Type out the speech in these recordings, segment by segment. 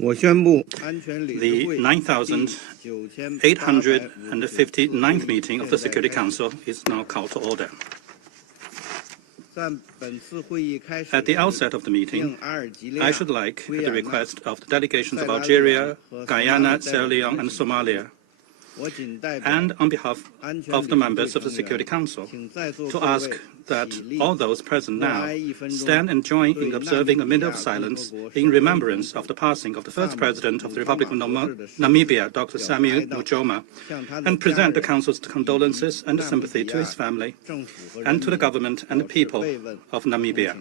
The 9,859th meeting of the Security Council is now called to order. At the outset of the meeting, I should like, at the request of the delegations of Algeria, Guyana, Sierra Leone, and Somalia, and on behalf of the members of the Security Council, to ask that all those present now stand and join in observing a minute of silence in remembrance of the passing of the first President of the Republic of Namibia, Dr. Samuel Nujoma, and present the Council's condolences and sympathy to his family and to the government and the people of Namibia.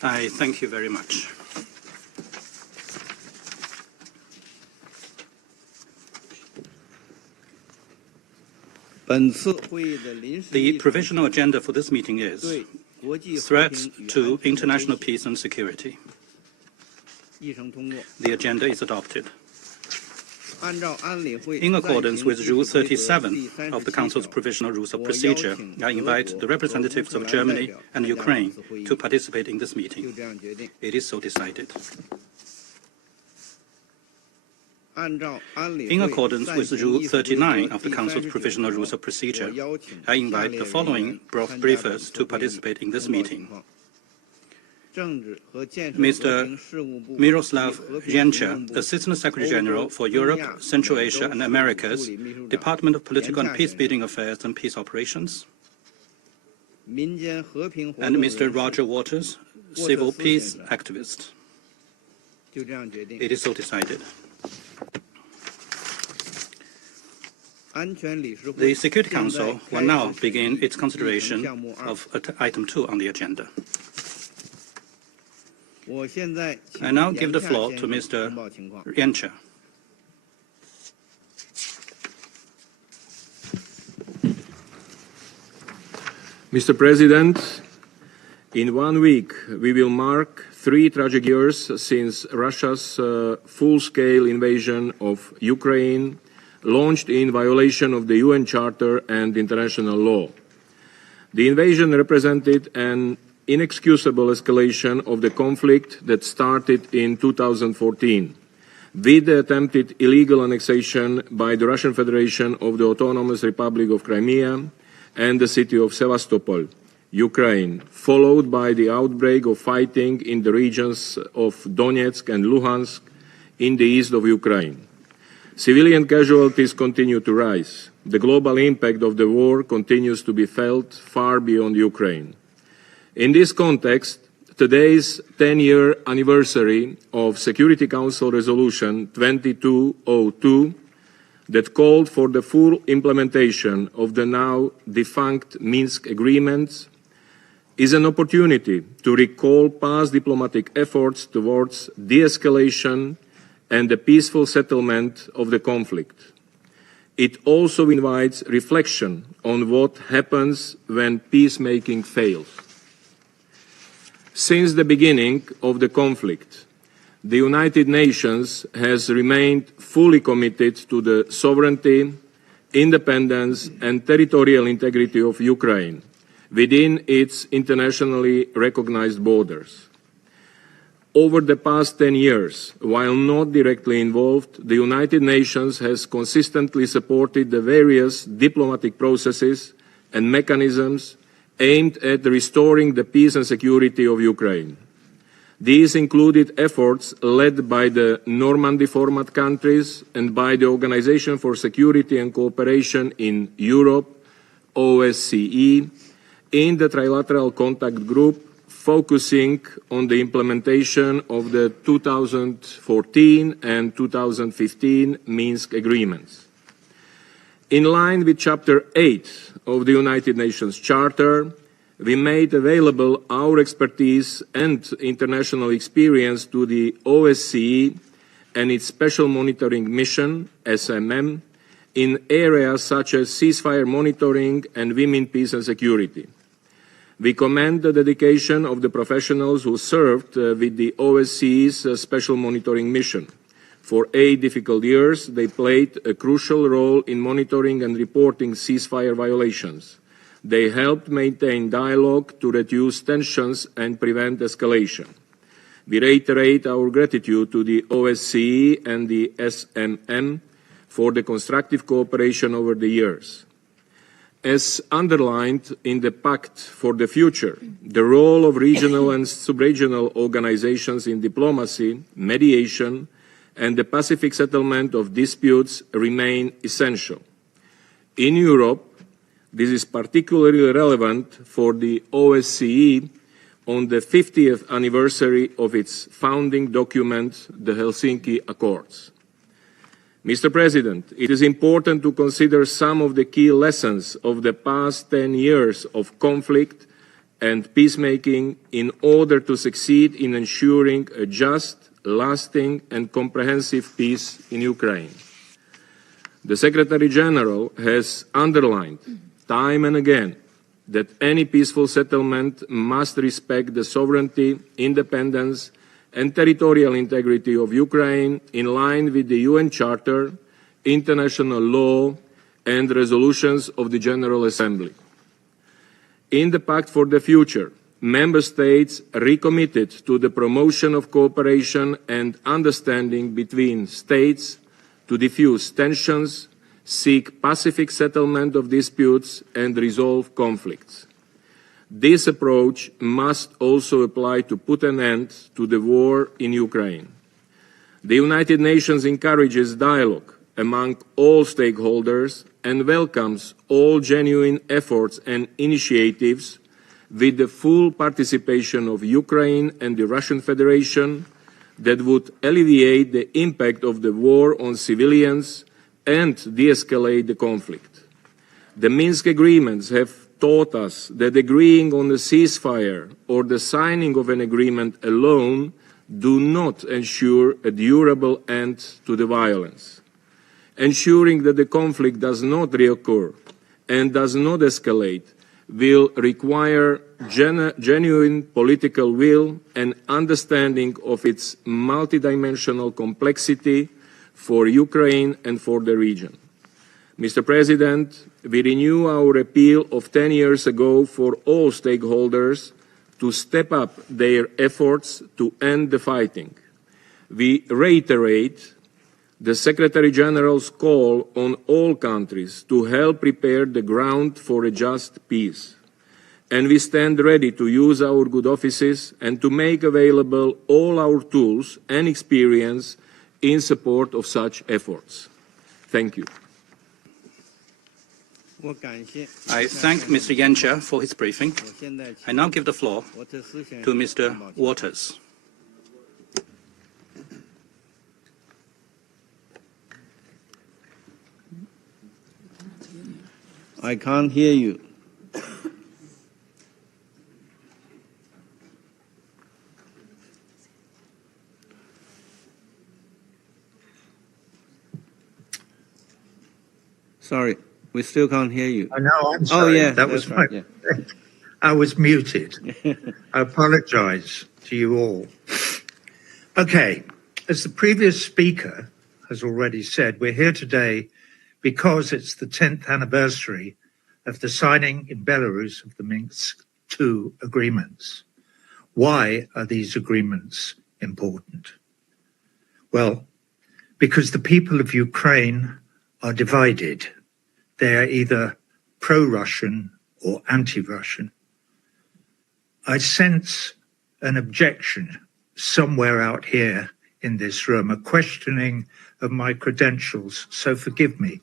I thank you very much. The provisional agenda for this meeting is threats to international peace and security. The agenda is adopted. In accordance with Rule 37 of the Council's Provisional Rules of Procedure, I invite the representatives of Germany and Ukraine to participate in this meeting. It is so decided. In accordance with Rule 39 of the Council's Provisional Rules of Procedure, I invite the following briefers to participate in this meeting. Mr. Miroslav Jenca, Assistant Secretary General for Europe, Central Asia and Americas, Department of Political and Peacebuilding Affairs and Peace Operations. And Mr. Roger Waters, Civil Peace Activist. It is so decided. The Security Council will now begin its consideration of item 2 on the agenda. I now give the floor to Mr. Jenca. Mr. President, in 1 week we will mark 3 tragic years since Russia's full-scale invasion of Ukraine, launched in violation of the UN Charter and international law. The invasion represented an inexcusable escalation of the conflict that started in 2014, with the attempted illegal annexation by the Russian Federation of the Autonomous Republic of Crimea and the city of Sevastopol, Ukraine, followed by the outbreak of fighting in the regions of Donetsk and Luhansk in the east of Ukraine. Civilian casualties continue to rise. The global impact of the war continues to be felt far beyond Ukraine. In this context, today's 10-year anniversary of Security Council Resolution 2202 that called for the full implementation of the now defunct Minsk agreements is an opportunity to recall past diplomatic efforts towards de-escalation and the peaceful settlement of the conflict. It also invites reflection on what happens when peacemaking fails. Since the beginning of the conflict, the United Nations has remained fully committed to the sovereignty, independence and territorial integrity of Ukraine within its internationally recognized borders. Over the past 10 years, while not directly involved, the United Nations has consistently supported the various diplomatic processes and mechanisms aimed at restoring the peace and security of Ukraine. These included efforts led by the Normandy format countries and by the Organization for Security and Cooperation in Europe, OSCE, in the Trilateral Contact Group, focusing on the implementation of the 2014 and 2015 Minsk agreements. In line with Chapter 8 of the United Nations Charter, we made available our expertise and international experience to the OSCE and its Special Monitoring Mission, SMM, in areas such as ceasefire monitoring and women, peace and security. We commend the dedication of the professionals who served with the OSCE's Special Monitoring Mission. For 8 difficult years, they played a crucial role in monitoring and reporting ceasefire violations. They helped maintain dialogue to reduce tensions and prevent escalation. We reiterate our gratitude to the OSCE and the SMM for the constructive cooperation over the years. As underlined in the Pact for the Future, the role of regional and sub-regional organizations in diplomacy, mediation, and the pacific settlement of disputes remain essential. In Europe, this is particularly relevant for the OSCE on the 50th anniversary of its founding document, the Helsinki Accords. Mr. President, it is important to consider some of the key lessons of the past 10 years of conflict and peacemaking in order to succeed in ensuring a just, lasting and comprehensive peace in Ukraine. The Secretary-General has underlined time and again that any peaceful settlement must respect the sovereignty, independence and territorial integrity of Ukraine in line with the UN Charter, international law and resolutions of the General Assembly. In the Pact for the Future, Member States recommitted to the promotion of cooperation and understanding between states to diffuse tensions, seek pacific settlement of disputes and resolve conflicts. This approach must also apply to put an end to the war in Ukraine. The United Nations encourages dialogue among all stakeholders and welcomes all genuine efforts and initiatives with the full participation of Ukraine and the Russian Federation that would alleviate the impact of the war on civilians and de-escalate the conflict. The Minsk agreements have taught us that agreeing on a ceasefire or the signing of an agreement alone do not ensure a durable end to the violence. Ensuring that the conflict does not reoccur and does not escalate will require genuine political will and understanding of its multidimensional complexity for Ukraine and for the region. Mr. President, we renew our appeal of 10 years ago for all stakeholders to step up their efforts to end the fighting. We reiterate the Secretary-General's call on all countries to help prepare the ground for a just peace. And we stand ready to use our good offices and to make available all our tools and experience in support of such efforts. Thank you. I thank Mr. Jenca for his briefing. I now give the floor to Mr. Waters. I can't hear you. Sorry, we still can't hear you. I know, I'm sorry. Oh, yeah, that was right, my I was muted. I apologize to you all. Okay, as the previous speaker has already said, we're here today because it's the 10th anniversary of the signing in Belarus of the Minsk II agreements. Why are these agreements important? Well, because the people of Ukraine are divided. They are either pro-Russian or anti-Russian. I sense an objection somewhere out here in this room, a questioning of my credentials, so forgive me.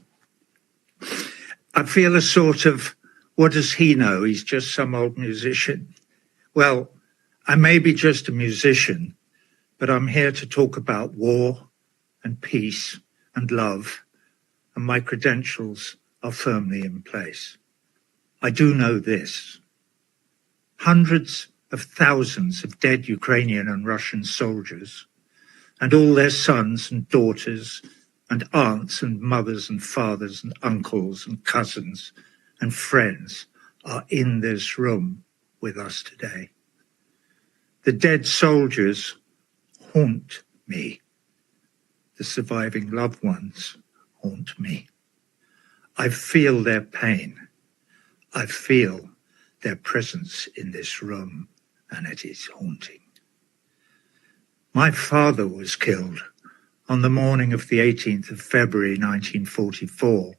I feel a sort of, what does he know? He's just some old musician. Well, I may be just a musician, but I'm here to talk about war and peace and love, and my credentials are firmly in place. I do know this. hundreds of thousands of dead Ukrainian and Russian soldiers, and all their sons and daughters and aunts and mothers and fathers and uncles and cousins and friends are in this room with us today. The dead soldiers haunt me. The surviving loved ones haunt me. I feel their pain. I feel their presence in this room, and it is haunting. My father was killed on the morning of the 18th of February 1944,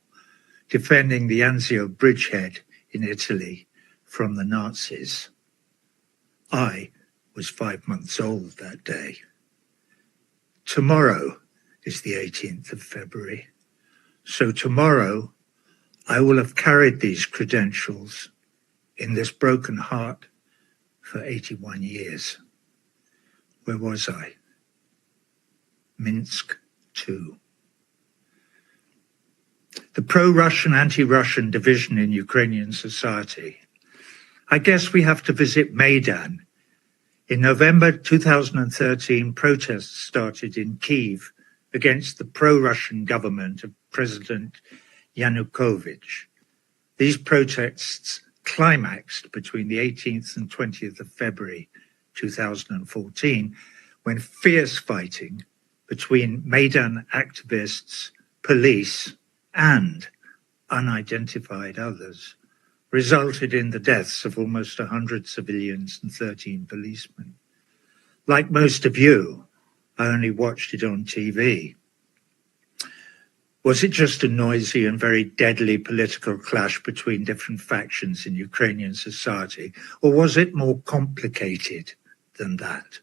defending the Anzio bridgehead in Italy from the Nazis. I was 5 months old that day. Tomorrow is the 18th of February. So tomorrow, I will have carried these credentials in this broken heart for 81 years. Where was I? Minsk II. The pro-Russian, anti-Russian division in Ukrainian society. I guess we have to visit Maidan. In November 2013, protests started in Kyiv against the pro-Russian government of President Yanukovych. These protests climaxed between the 18th and 20th of February 2014, when fierce fighting between Maidan activists, police, and unidentified others resulted in the deaths of almost 100 civilians and 13 policemen. Like most of you, I only watched it on TV. Was it just a noisy and very deadly political clash between different factions in Ukrainian society, or was it more complicated than that?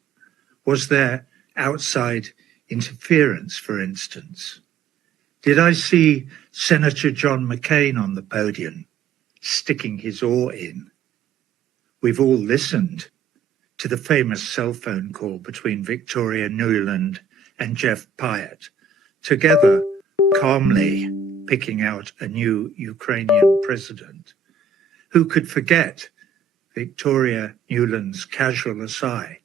Was there outside interference, for instance? Did I see Senator John McCain on the podium, sticking his oar in? We've all listened to the famous cell phone call between Victoria Nuland and Jeff Pyatt, together calmly picking out a new Ukrainian president. Who could forget Victoria Nuland's casual aside?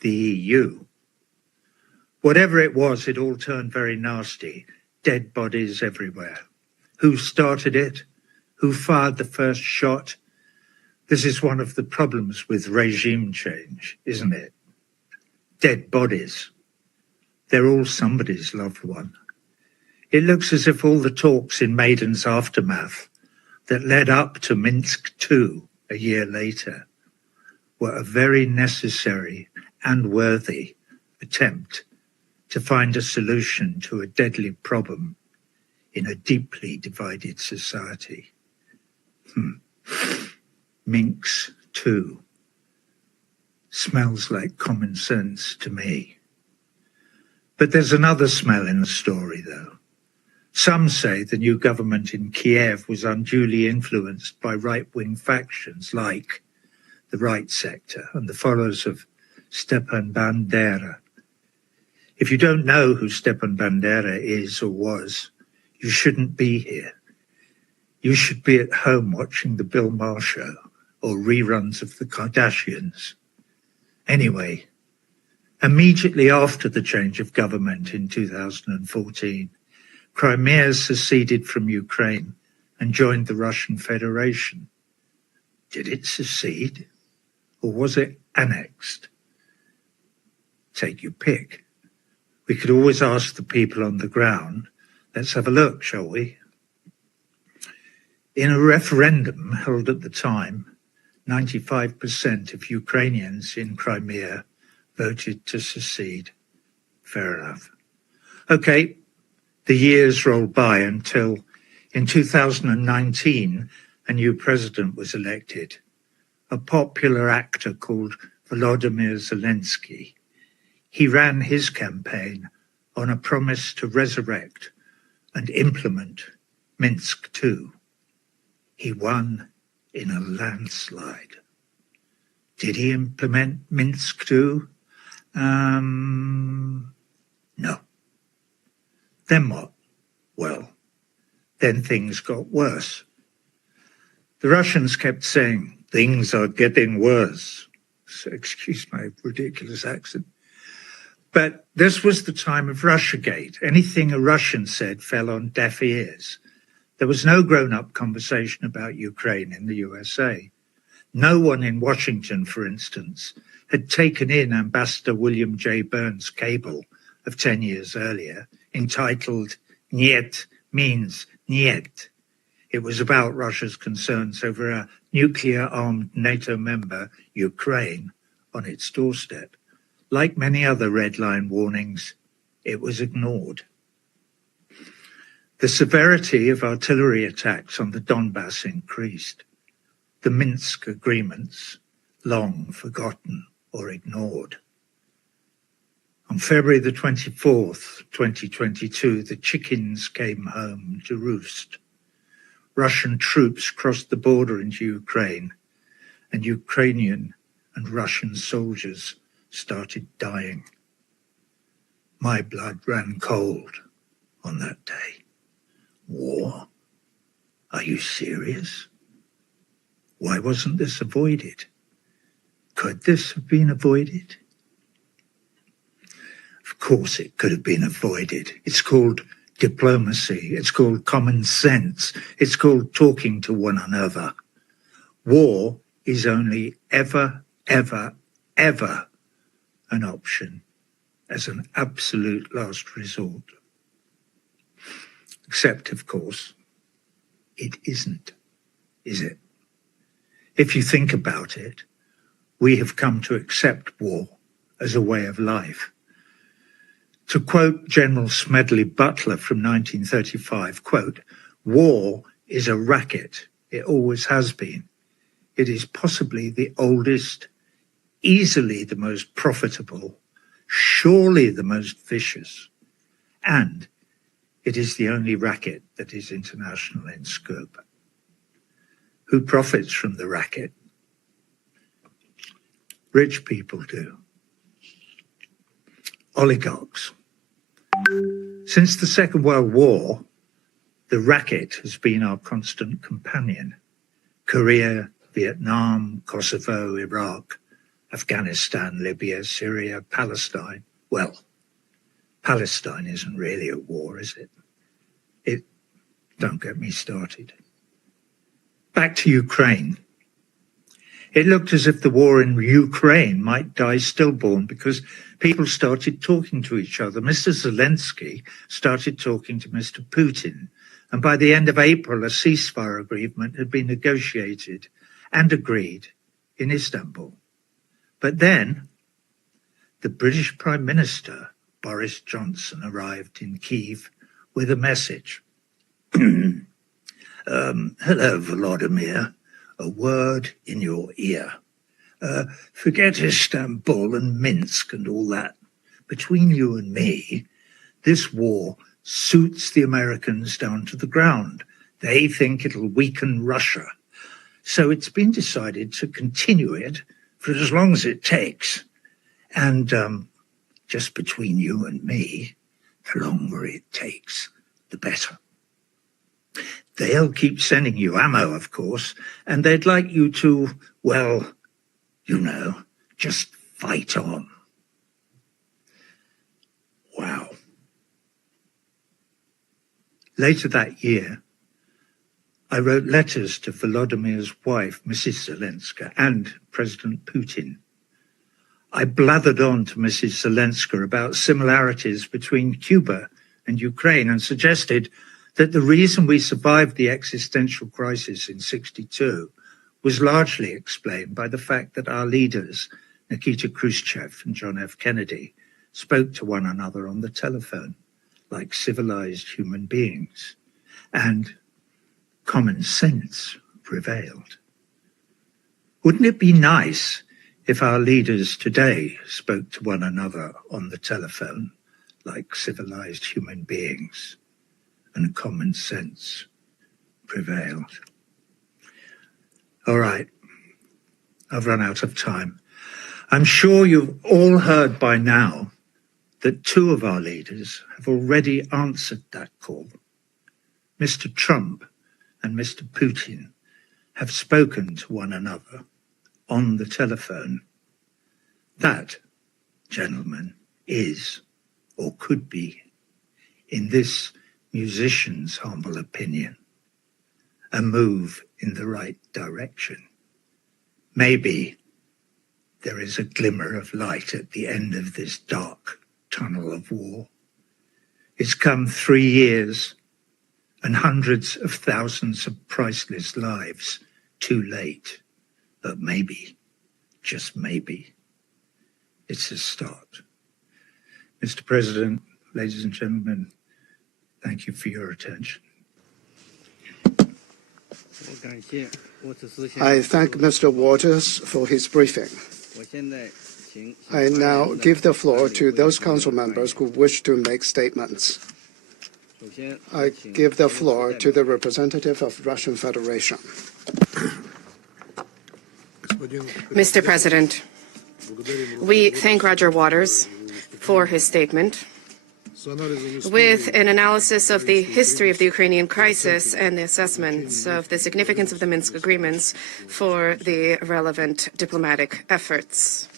The EU. Whatever it was, it all turned very nasty. Dead bodies everywhere. Who started it? Who fired the first shot? This is one of the problems with regime change, isn't it? Dead bodies. They're all somebody's loved one. It looks as if all the talks in Maidan's aftermath that led up to Minsk II a year later were a very necessary and worthy attempt to find a solution to a deadly problem in a deeply divided society. Minsk II smells like common sense to me. But there's another smell in the story, though. Some say the new government in Kiev was unduly influenced by right-wing factions like the Right Sector and the followers of Stepan Bandera. If you don't know who Stepan Bandera is or was, you shouldn't be here. You should be at home watching the Bill Maher show or reruns of the Kardashians. Anyway, immediately after the change of government in 2014, Crimea seceded from Ukraine and joined the Russian Federation. Did it secede, or was it annexed? Take your pick. We could always ask the people on the ground. Let's have a look, shall we? In a referendum held at the time, 95% of Ukrainians in Crimea voted to secede. Fair enough. Okay, the years rolled by until in 2019, a new president was elected, a popular actor called Volodymyr Zelensky. He ran his campaign on a promise to resurrect and implement Minsk II. He won in a landslide. Did he implement Minsk II? No. Then what? Well, then things got worse. The Russians kept saying, Things are getting worse. So excuse my ridiculous accent. But this was the time of Russiagate. Anything a Russian said fell on deaf ears. There was no grown-up conversation about Ukraine in the USA. No one in Washington, for instance, had taken in Ambassador William J. Burns' cable of 10 years earlier, entitled Niet means Niet. It was about Russia's concerns over a nuclear-armed NATO member, Ukraine, on its doorstep. Like many other red line warnings, it was ignored. The severity of artillery attacks on the Donbass increased. The Minsk agreements, long forgotten or ignored. On February the 24th, 2022, the chickens came home to roost. Russian troops crossed the border into Ukraine, and Ukrainian and Russian soldiers started dying. My blood ran cold on that day. War? Are you serious? Why wasn't this avoided? Could this have been avoided? Of course it could have been avoided. It's called diplomacy. It's called common sense. It's called talking to one another. War is only ever, ever, ever an option as an absolute last resort. Except, of course, it isn't, is it? If you think about it, we have come to accept war as a way of life. To quote General Smedley Butler from 1935, quote, "War is a racket. It always has been. It is possibly the oldest, easily the most profitable, surely the most vicious, and it is the only racket that is international in scope." Who profits from the racket? Rich people do. Oligarchs. Since the Second World War, the racket has been our constant companion. Korea, Vietnam, Kosovo, Iraq, Afghanistan, Libya, Syria, Palestine. Well, Palestine isn't really a war, is it? Don't get me started. Back to Ukraine. It looked as if the war in Ukraine might die stillborn because people started talking to each other. Mr. Zelensky started talking to Mr. Putin. And by the end of April, a ceasefire agreement had been negotiated and agreed in Istanbul. But then the British Prime Minister, Boris Johnson, arrived in Kyiv with a message. Hello, Volodymyr. A word in your ear. Forget Istanbul and Minsk and all that. Between you and me, this war suits the Americans down to the ground. They think it'll weaken Russia. So it's been decided to continue it for as long as it takes. And just between you and me, the longer it takes, the better. They'll keep sending you ammo, of course, and they'd like you to, well, you know, just fight on. Wow. Later that year, I wrote letters to Volodymyr's wife, Mrs. Zelensky, and President Putin. I blathered on to Mrs. Zelensky about similarities between Cuba and Ukraine and suggested that the reason we survived the existential crisis in '62 was largely explained by the fact that our leaders, Nikita Khrushchev and John F. Kennedy, spoke to one another on the telephone like civilized human beings, and common sense prevailed. Wouldn't it be nice if our leaders today spoke to one another on the telephone like civilized human beings and common sense prevailed? All right, I've run out of time. I'm sure you've all heard by now that two of our leaders have already answered that call. Mr. Trump and Mr. Putin have spoken to one another on the telephone. That, gentlemen, is, or could be, in this musician's humble opinion, a move in the right direction. Maybe there is a glimmer of light at the end of this dark tunnel of war. It's come 3 years and hundreds of thousands of priceless lives too late. But maybe, just maybe, it's a start. Mr. President, ladies and gentlemen, thank you for your attention. I thank Mr. Waters for his briefing. I now give the floor to those council members who wish to make statements. I give the floor to the representative of Russian Federation. Mr. President, we thank Roger Waters for his statement with an analysis of the history of the Ukrainian crisis and the assessments of the significance of the Minsk agreements for the relevant diplomatic efforts.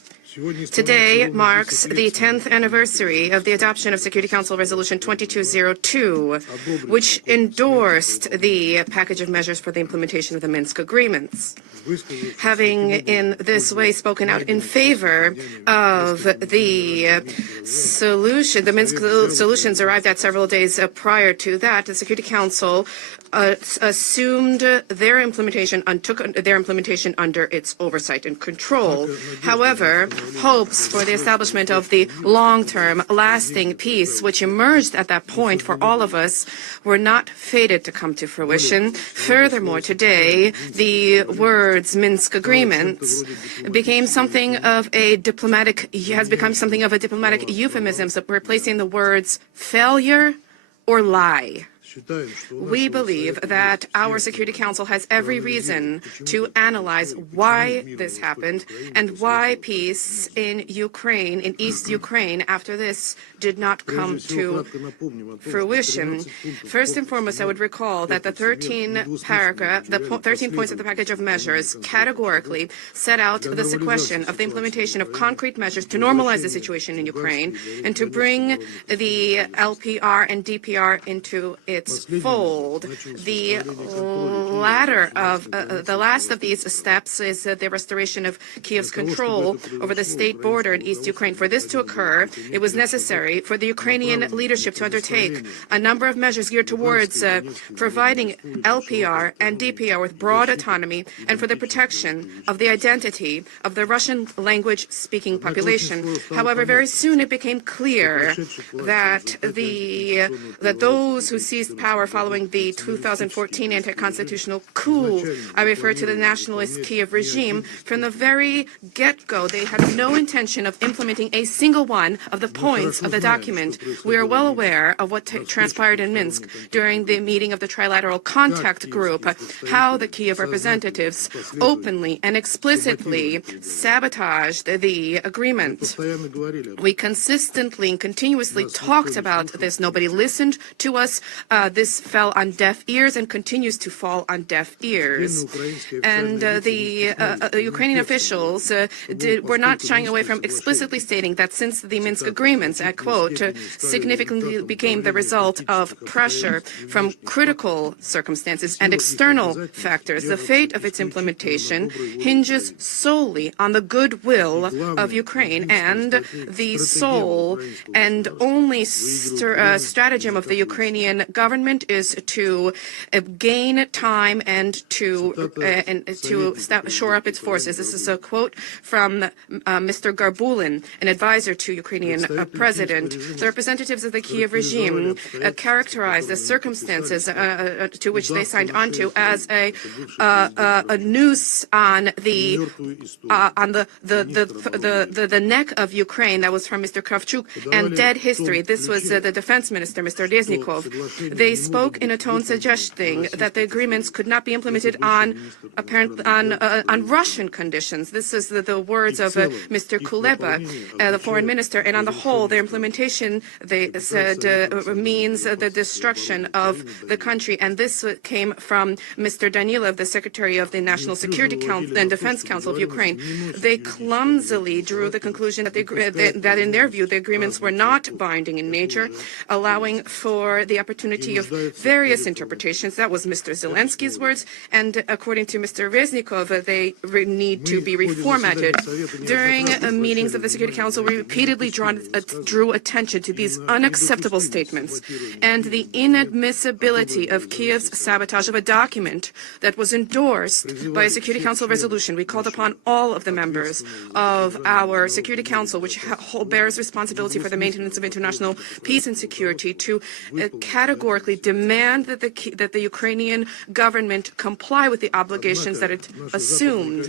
Today marks the 10th anniversary of the adoption of Security Council Resolution 2202, which endorsed the package of measures for the implementation of the Minsk agreements. Having in this way spoken out in favor of the solution, the Minsk solutions arrived at several days prior to that, the Security Council assumed their implementation, took their implementation under its oversight and control. However, hopes for the establishment of the long-term, lasting peace, which emerged at that point for all of us, were not fated to come to fruition. Furthermore, today, the words Minsk agreements became something of a diplomatic, has become something of a diplomatic euphemism, so replacing the words failure or lie. We believe that our Security Council has every reason to analyze why this happened and why peace in Ukraine, in East Ukraine, after this did not come to fruition. First and foremost, I would recall that the 13 points of the package of measures categorically set out the question of the implementation of concrete measures to normalize the situation in Ukraine and to bring the LPR and DPR into its fold. The last of these steps is the restoration of Kiev's control over the state border in East Ukraine. For this to occur, it was necessary for the Ukrainian leadership to undertake a number of measures geared towards providing LPR and DPR with broad autonomy and for the protection of the identity of the Russian language-speaking population. However, very soon it became clear that those who seized power following the 2014 anti-constitutional coup, I refer to the nationalist Kiev regime, from the very get-go, they had no intention of implementing a single one of the points of the document. We are well aware of what transpired in Minsk during the meeting of the Trilateral Contact Group, how the Kiev representatives openly and explicitly sabotaged the agreement. We consistently and continuously talked about this. Nobody listened to us. This fell on deaf ears and continues to fall on deaf ears. And the Ukrainian officials were not shying away from explicitly stating that since the Minsk agreements, I quote, significantly became the result of pressure from critical circumstances and external factors, the fate of its implementation hinges solely on the goodwill of Ukraine, and the sole and only stratagem of the Ukrainian government is to gain time and to shore up its forces. This is a quote from Mr. Garbulin, an advisor to Ukrainian president. The representatives of the Kiev regime characterized the circumstances to which they signed onto as a noose on the neck of Ukraine. That was from Mr. Kravchuk, and dead history. This was the defense minister, Mr. Reznikov. They spoke in a tone suggesting that the agreements could not be implemented on Russian conditions. This is the words of Mr. Kuleba, the foreign minister. And on the whole, their implementation, they said, means the destruction of the country. And this came from Mr. Danilov, the Secretary of the National Security Council and Defense Council of Ukraine. They clumsily drew the conclusion that in their view, the agreements were not binding in nature, allowing for the opportunity of various interpretations. That was Mr. Zelensky's words. And according to Mr. Reznikov, they need to be reformatted. During meetings of the Security Council, we repeatedly drew attention to these unacceptable statements and the inadmissibility of Kiev's sabotage of a document that was endorsed by a Security Council resolution. We called upon all of the members of our Security Council, which bears responsibility for the maintenance of international peace and security, to categorically demand that the Ukrainian government comply with the obligations that it assumed.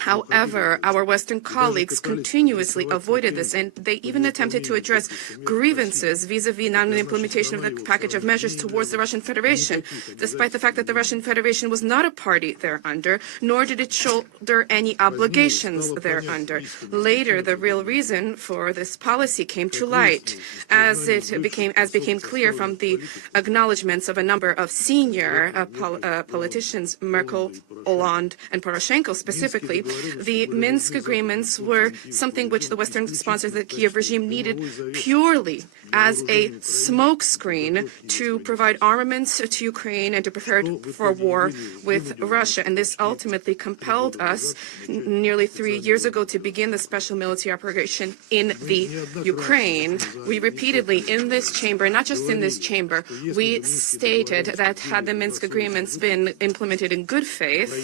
However, our Western colleagues continuously avoided this, and they even attempted to address grievances vis-a-vis non-implementation of the package of measures towards the Russian Federation, despite the fact that the Russian Federation was not a party thereunder, nor did it shoulder any obligations thereunder. Later, the real reason for this policy came to light, as became clear from the acknowledgments of a number of senior politicians, Merkel, Hollande, and Poroshenko specifically. The Minsk agreements were something which the Western sponsors of the Kiev regime needed purely as a smokescreen to provide armaments to Ukraine and to prepare it for war with Russia. And this ultimately compelled us nearly 3 years ago to begin the special military operation in the Ukraine. We repeatedly in this chamber, not just in this chamber, we stated that had the Minsk agreements been implemented in good faith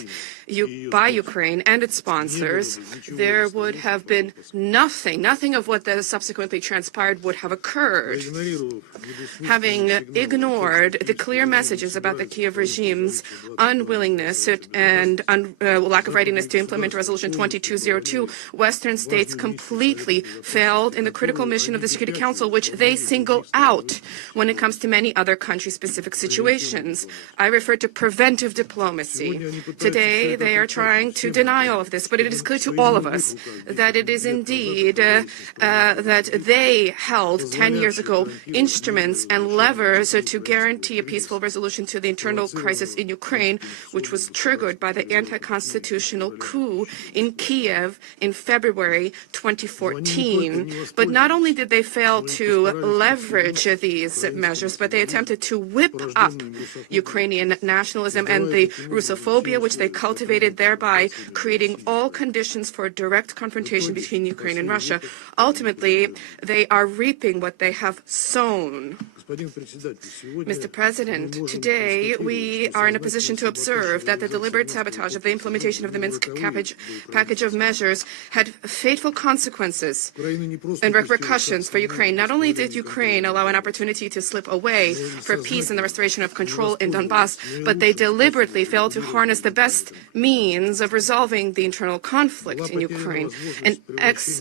by Ukraine and its sponsors, there would have been nothing of what subsequently transpired would have occurred. Having ignored the clear messages about the Kiev regime's unwillingness and lack of readiness to implement Resolution 2202, Western states completely failed in the critical mission of the Security Council, which they single out when it comes to many other country-specific situations. I refer to preventive diplomacy. Today, they are trying to deny all of this, but it is clear to all of us that it is indeed that they held 10 years ago instruments and levers to guarantee a peaceful resolution to the internal crisis in Ukraine, which was triggered by the anti-constitutional coup in Kiev in February 2014. But not only did they fail to leverage these measures, but they attempted to whip up Ukrainian nationalism and the Russophobia, which they cultivated, thereby creating all conditions for direct confrontation between Ukraine and Russia. Ultimately, they are reaping what they have sown. Mr. President, today we are in a position to observe that the deliberate sabotage of the implementation of the Minsk package of measures had fateful consequences and repercussions for Ukraine. Not only did Ukraine allow an opportunity to slip away for peace and the restoration of control in Donbass, but they deliberately failed to harness the best means of resolving the internal conflict in Ukraine.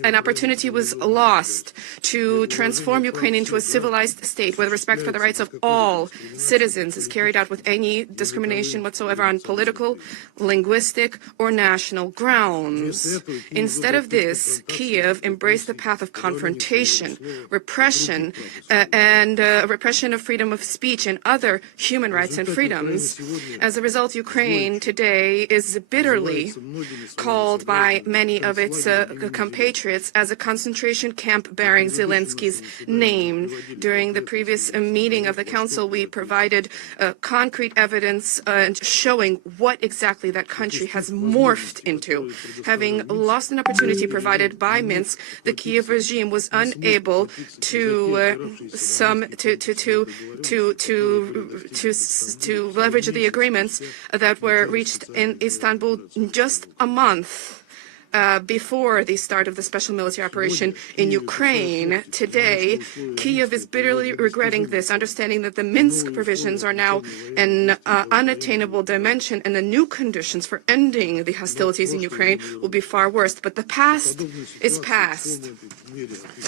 An opportunity was lost to transform Ukraine into a civilized state where respect for the rights of all citizens is carried out with any discrimination whatsoever on political, linguistic, or national grounds. Instead of this, Kiev embraced the path of confrontation, repression, and repression of freedom of speech and other human rights and freedoms. As a result, Ukraine today is bitterly called by many of its compatriots as a concentration camp bearing Zelensky's name. During the previous meeting of the Council, we provided concrete evidence showing what exactly that country has morphed into. Having lost an opportunity provided by Minsk, the Kiev regime was unable to leverage the agreements that were reached in Istanbul just a month before the start of the special military operation in Ukraine. Today, Kyiv is bitterly regretting this, understanding that the Minsk provisions are now an unattainable dimension, and the new conditions for ending the hostilities in Ukraine will be far worse. But the past is past.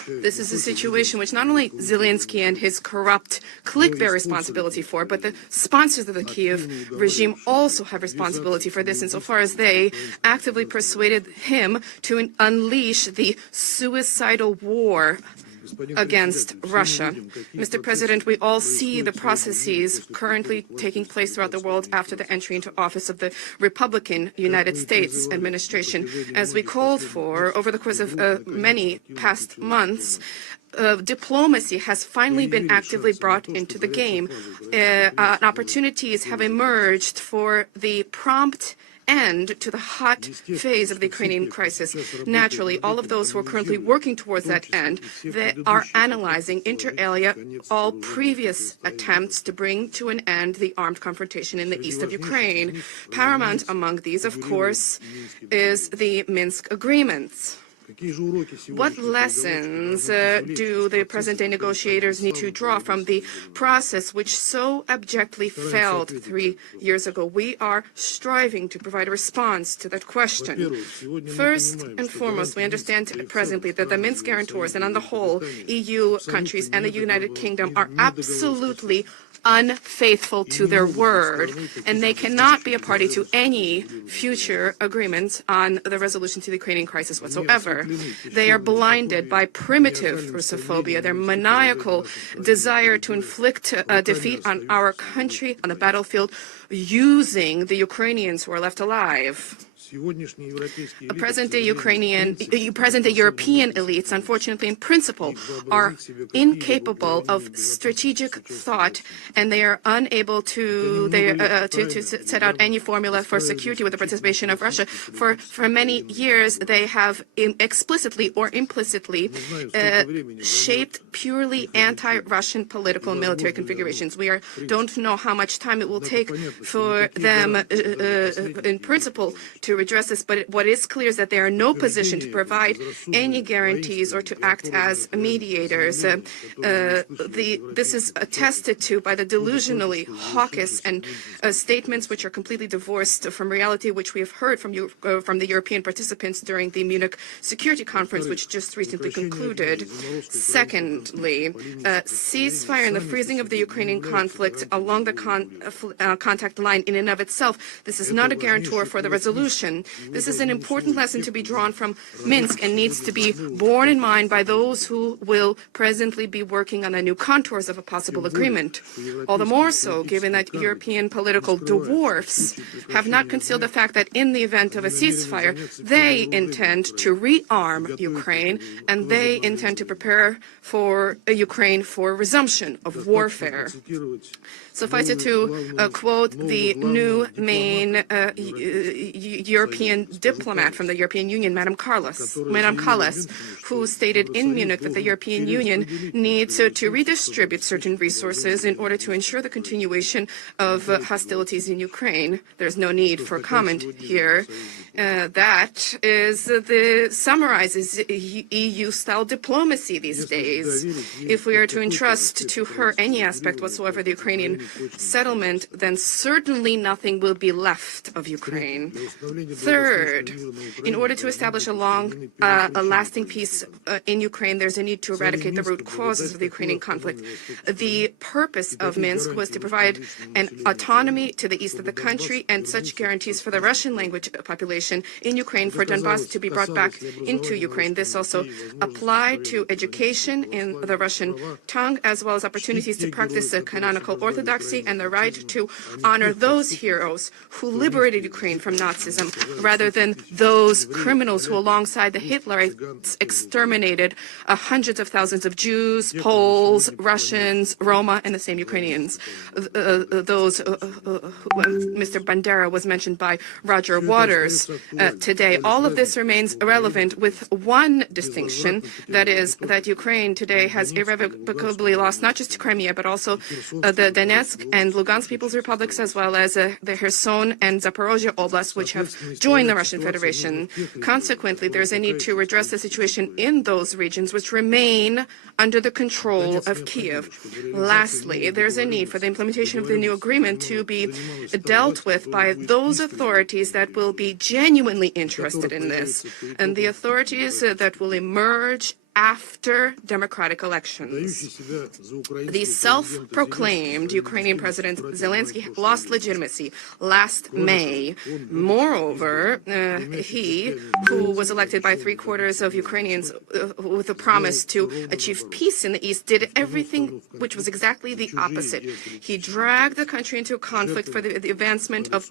This is a situation which not only Zelensky and his corrupt clique bear responsibility for, but the sponsors of the Kyiv regime also have responsibility for this insofar as they actively persuaded him to unleash the suicidal war against Russia. Mr. President, we all see the processes currently taking place throughout the world after the entry into office of the Republican United States administration. As we called for over the course of many past months, diplomacy has finally been actively brought into the game. Opportunities have emerged for the prompt end to the hot phase of the Ukrainian crisis. Naturally, all of those who are currently working towards that end, they are analyzing inter alia all previous attempts to bring to an end the armed confrontation in the east of Ukraine. Paramount among these, of course, is the Minsk agreements. What lessons do the present-day negotiators need to draw from the process which so abjectly failed 3 years ago? We are striving to provide a response to that question. First and foremost, we understand presently that the Minsk guarantors and on the whole EU countries and the United Kingdom are absolutely unfaithful to their word, and they cannot be a party to any future agreements on the resolution to the Ukrainian crisis whatsoever. They are blinded by primitive Russophobia, their maniacal desire to inflict defeat on our country on the battlefield using the Ukrainians who are left alive. Present-day European elites, unfortunately, in principle, are incapable of strategic thought, and they are unable to set out any formula for security with the participation of Russia. For many years, they have explicitly or implicitly shaped purely anti-Russian political and military configurations. We don't know how much time it will take for them, in principle, to redress this, but what is clear is that they are in no position to provide any guarantees or to act as mediators. This is attested to by the delusionally hawkish and statements which are completely divorced from reality, which we have heard from the European participants during the Munich Security Conference, which just recently concluded. Secondly, ceasefire and the freezing of the Ukrainian conflict along the contact line in and of itself, this is not a guarantor for the resolution. This is an important lesson to be drawn from Minsk and needs to be borne in mind by those who will presently be working on the new contours of a possible agreement. All the more so, given that European political dwarfs have not concealed the fact that in the event of a ceasefire, they intend to rearm Ukraine and they intend to prepare for Ukraine for resumption of warfare. Suffice it to quote the new main European diplomat from the European Union, Madame Callas, who stated in Munich that the European Union needs to redistribute certain resources in order to ensure the continuation of hostilities in Ukraine. There's no need for comment here. That summarizes EU-style diplomacy these days. If we are to entrust to her any aspect whatsoever the Ukrainian settlement, then certainly nothing will be left of Ukraine. Third, in order to establish a lasting peace in Ukraine, there's a need to eradicate the root causes of the Ukrainian conflict. The purpose of Minsk was to provide an autonomy to the east of the country and such guarantees for the Russian language population in Ukraine for Donbass to be brought back into Ukraine. This also applied to education in the Russian tongue, as well as opportunities to practice the canonical orthodoxy and the right to honor those heroes who liberated Ukraine from Nazism, rather than those criminals who, alongside the Hitlerites, exterminated hundreds of thousands of Jews, Poles, Russians, Roma, and the same Ukrainians. Mr. Bandera was mentioned by Roger Waters today. All of this remains irrelevant with one distinction, that is that Ukraine today has irrevocably lost not just Crimea, but also the Donetsk and Lugansk People's Republics, as well as the Kherson and Zaporozhye Oblast, which have join the Russian Federation. Consequently, there's a need to redress the situation in those regions which remain under the control of Kiev. Lastly, there's a need for the implementation of the new agreement to be dealt with by those authorities that will be genuinely interested in this, and the authorities that will emerge after democratic elections. The self-proclaimed Ukrainian President Zelensky lost legitimacy last May. Moreover, he, who was elected by 3/4 of Ukrainians with a promise to achieve peace in the East, did everything which was exactly the opposite. He dragged the country into a conflict for the advancement of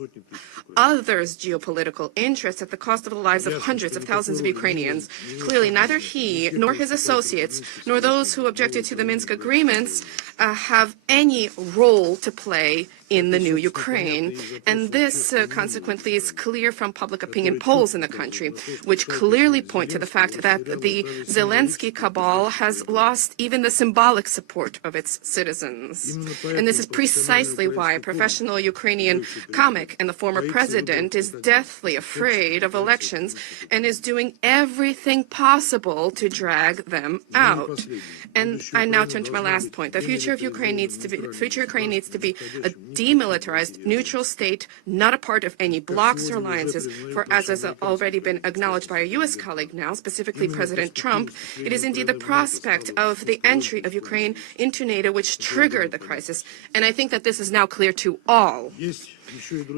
others' geopolitical interests at the cost of the lives of hundreds of thousands of Ukrainians. Clearly, neither he nor his associates, nor those who objected to the Minsk agreements, have any role to play in the new Ukraine. And this, consequently, is clear from public opinion polls in the country, which clearly point to the fact that the Zelensky cabal has lost even the symbolic support of its citizens. And this is precisely why a professional Ukrainian comic and the former president is deathly afraid of elections and is doing everything possible to drag them out. And I now turn to my last point. The future of Ukraine needs to be a demilitarized, neutral state, not a part of any blocs or alliances. For as has already been acknowledged by a U.S. colleague now, specifically President Trump, it is indeed the prospect of the entry of Ukraine into NATO which triggered the crisis. And I think that this is now clear to all.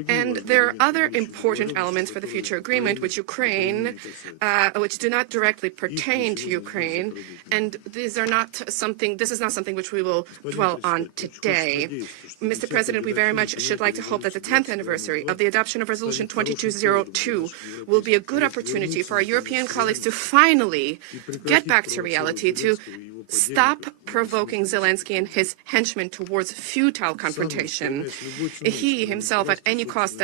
And there are other important elements for the future agreement which do not directly pertain to Ukraine, and this is not something which we will dwell on today. Mr. President, we very much should like to hope that the 10th anniversary of the adoption of Resolution 2202 will be a good opportunity for our European colleagues to finally get back to reality, to stop provoking Zelensky and his henchmen towards futile confrontation. He himself, at any cost,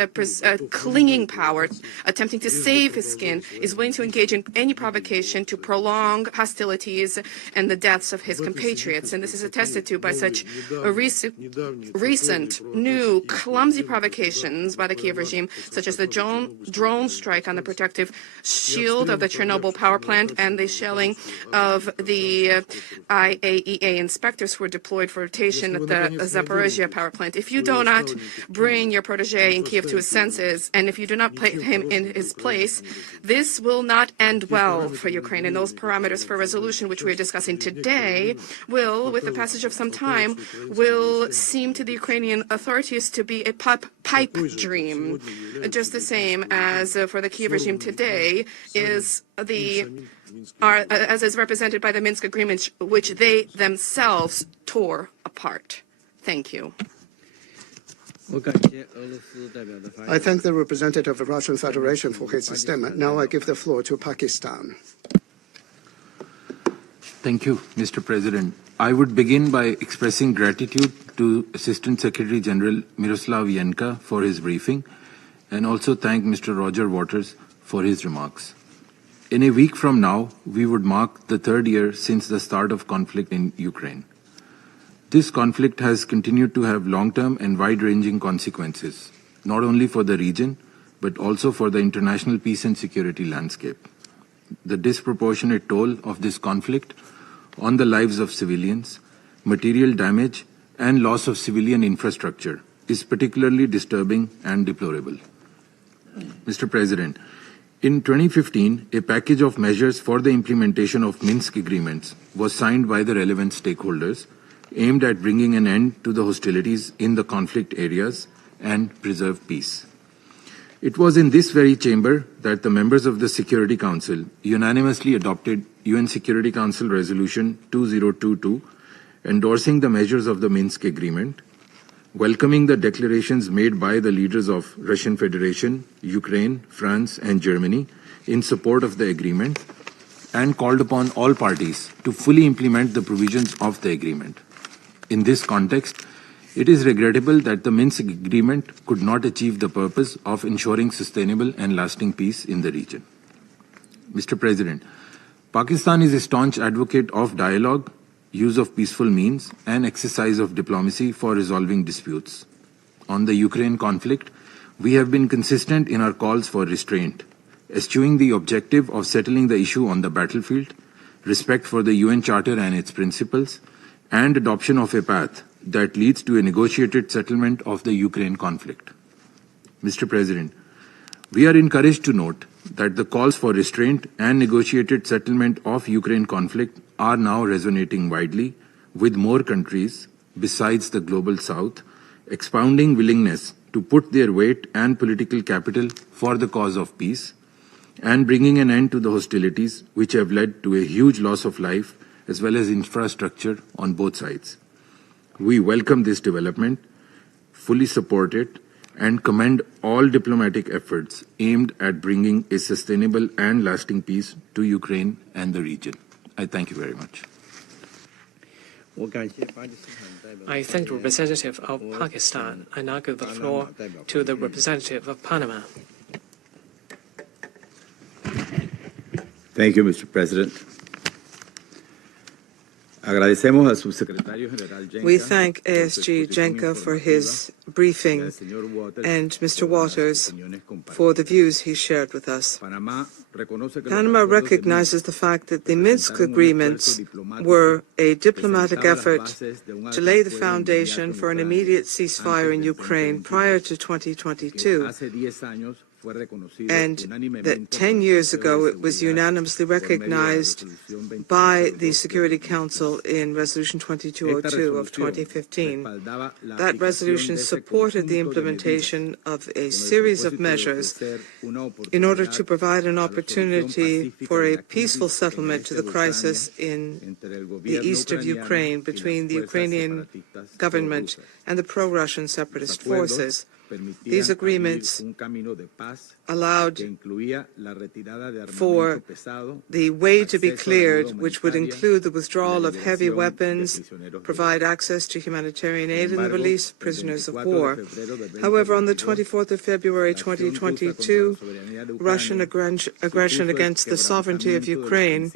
clinging power, attempting to save his skin, is willing to engage in any provocation to prolong hostilities and the deaths of his compatriots. And this is attested to by such recent, new, clumsy provocations by the Kiev regime, such as the drone strike on the protective shield of the Chernobyl power plant and the shelling of the IAEA inspectors who were deployed for rotation at the Zaporizhia power plant. If you do not bring your protege in Kiev to his senses, and if you do not place him in his place, this will not end well for Ukraine. And those parameters for resolution which we are discussing today will, with the passage of some time, will seem to the Ukrainian authorities to be a pipe dream, just the same as for the Kiev regime today as is represented by the Minsk agreements, which they themselves tore apart. Thank you. I thank the representative of the Russian Federation for his statement. Now I give the floor to Pakistan. Thank you, Mr. President. I would begin by expressing gratitude to Assistant Secretary General Miroslav Jenca for his briefing, and also thank Mr. Roger Waters for his remarks. In a week from now, we would mark the 3rd year since the start of conflict in Ukraine. This conflict has continued to have long-term and wide-ranging consequences, not only for the region, but also for the international peace and security landscape. The disproportionate toll of this conflict on the lives of civilians, material damage, and loss of civilian infrastructure is particularly disturbing and deplorable. Mr. President, in 2015, a package of measures for the implementation of Minsk agreements was signed by the relevant stakeholders, aimed at bringing an end to the hostilities in the conflict areas and preserve peace. It was in this very chamber that the members of the Security Council unanimously adopted UN Security Council Resolution 2022, endorsing the measures of the Minsk agreement, welcoming the declarations made by the leaders of Russian Federation, Ukraine, France, and Germany in support of the agreement, and called upon all parties to fully implement the provisions of the agreement. In this context, it is regrettable that the Minsk agreement could not achieve the purpose of ensuring sustainable and lasting peace in the region. Mr. President, Pakistan is a staunch advocate of dialogue, use of peaceful means, and exercise of diplomacy for resolving disputes. On the Ukraine conflict, We have been consistent in our calls for restraint, eschewing the objective of settling the issue on the battlefield, respect for the UN Charter and its principles, and adoption of a path that leads to a negotiated settlement of the Ukraine conflict. Mr. President, we are encouraged to note that the calls for restraint and negotiated settlement of Ukraine conflict are now resonating widely, with more countries, besides the global south, expounding willingness to put their weight and political capital for the cause of peace, and bringing an end to the hostilities which have led to a huge loss of life as well as infrastructure on both sides. We welcome this development, fully support it, and commend all diplomatic efforts aimed at bringing a sustainable and lasting peace to Ukraine and the region. I thank you very much. I thank the representative of Pakistan. I now give the floor to the representative of Panama. Thank you, Mr. President. We thank ASG Jenca for his briefing and Mr. Waters for the views he shared with us. Panama recognizes the fact that the Minsk agreements were a diplomatic effort to lay the foundation for an immediate ceasefire in Ukraine prior to 2022, and that 10 years ago it was unanimously recognized by the Security Council in Resolution 2202 of 2015. That resolution supported the implementation of a series of measures in order to provide an opportunity for a peaceful settlement to the crisis in the east of Ukraine between the Ukrainian government and the pro-Russian separatist forces. These agreements allowed for the way to be cleared, which would include the withdrawal of heavy weapons, provide access to humanitarian aid, and the release of prisoners of war. However, on the 24th of February 2022, Russian aggression against the sovereignty of Ukraine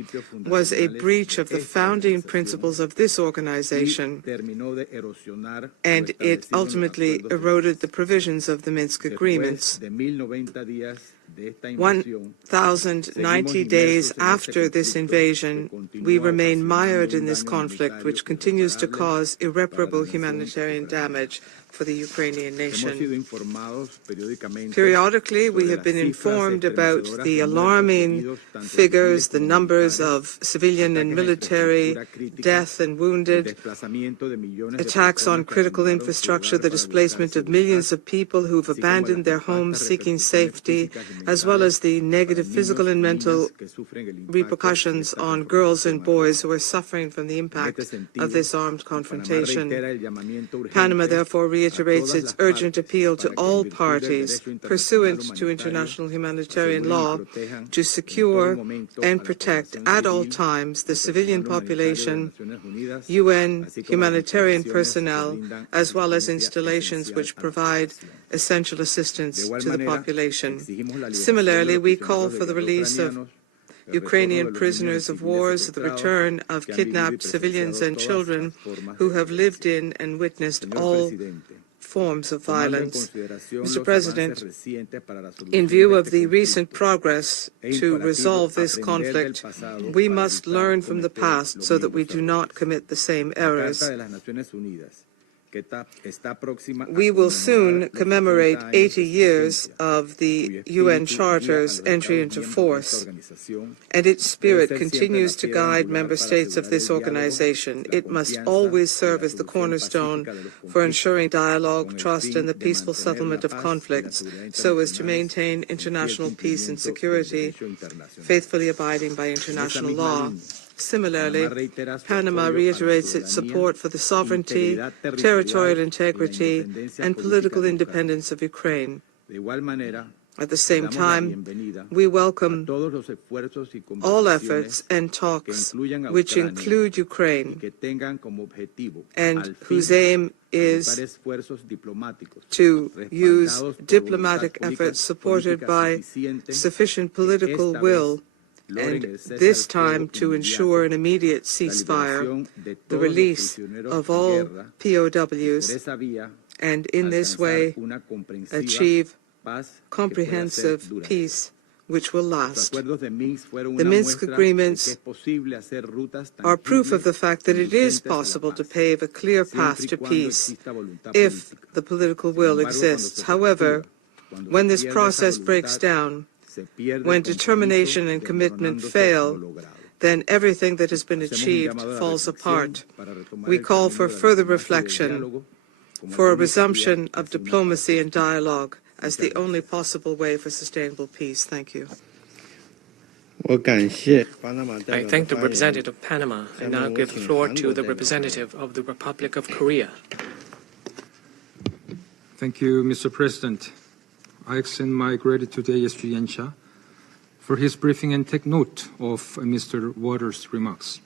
was a breach of the founding principles of this organization, and it ultimately eroded the provisions of the Minsk agreements. 1,090 days after this invasion, we remain mired in this conflict, which continues to cause irreparable humanitarian damage for the Ukrainian nation. Periodically, we have been informed about the alarming figures, the numbers of civilian and military death and wounded, attacks on critical infrastructure, the displacement of millions of people who have abandoned their homes seeking safety, as well as the negative physical and mental repercussions on girls and boys who are suffering from the impact of this armed confrontation. Panama therefore reiterates its urgent appeal to all parties, pursuant to international humanitarian law, to secure and protect at all times the civilian population, UN humanitarian personnel, as well as installations which provide essential assistance to the population. Similarly, we call for the release of Ukrainian prisoners of wars, the return of kidnapped civilians and children who have lived in and witnessed all forms of violence. Mr. President, in view of the recent progress to resolve this conflict, we must learn from the past so that we do not commit the same errors. We will soon commemorate 80 years of the UN Charter's entry into force, and its spirit continues to guide member states of this organization. It must always serve as the cornerstone for ensuring dialogue, trust, and the peaceful settlement of conflicts, so as to maintain international peace and security, faithfully abiding by international law. Similarly, Panama reiterates its support for the sovereignty, territorial integrity, and political independence of Ukraine. At the same time, we welcome all efforts and talks which include Ukraine and whose aim is to use diplomatic efforts supported by sufficient political will, and this time to ensure an immediate ceasefire, the release of all POWs, and in this way achieve comprehensive peace which will last. The Minsk agreements are proof of the fact that it is possible to pave a clear path to peace if the political will exists. However, when this process breaks down, when determination and commitment fail, then everything that has been achieved falls apart. We call for further reflection, for a resumption of diplomacy and dialogue as the only possible way for sustainable peace. Thank you. I thank the representative of Panama and now give the floor to the representative of the Republic of Korea. Thank you, Mr. President. I extend my gratitude to ASG Jenca for his briefing and take note of Mr. Waters' remarks.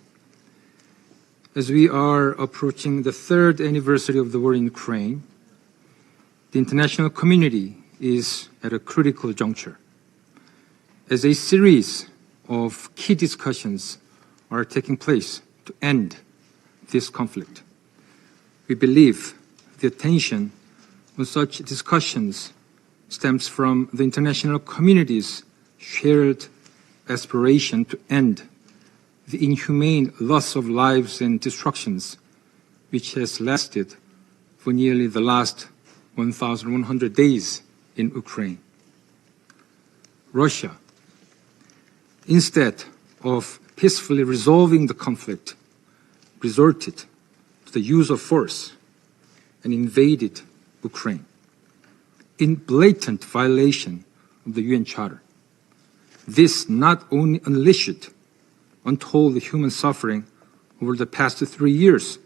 As we are approaching the 3rd anniversary of the war in Ukraine, the international community is at a critical juncture. As a series of key discussions are taking place to end this conflict, we believe the attention on such discussions stems from the international community's shared aspiration to end the inhumane loss of lives and destructions which has lasted for nearly the last 1,100 days in Ukraine. Russia, instead of peacefully resolving the conflict, resorted to the use of force and invaded Ukraine in blatant violation of the UN Charter. This not only unleashed untold human suffering over the past 3 years,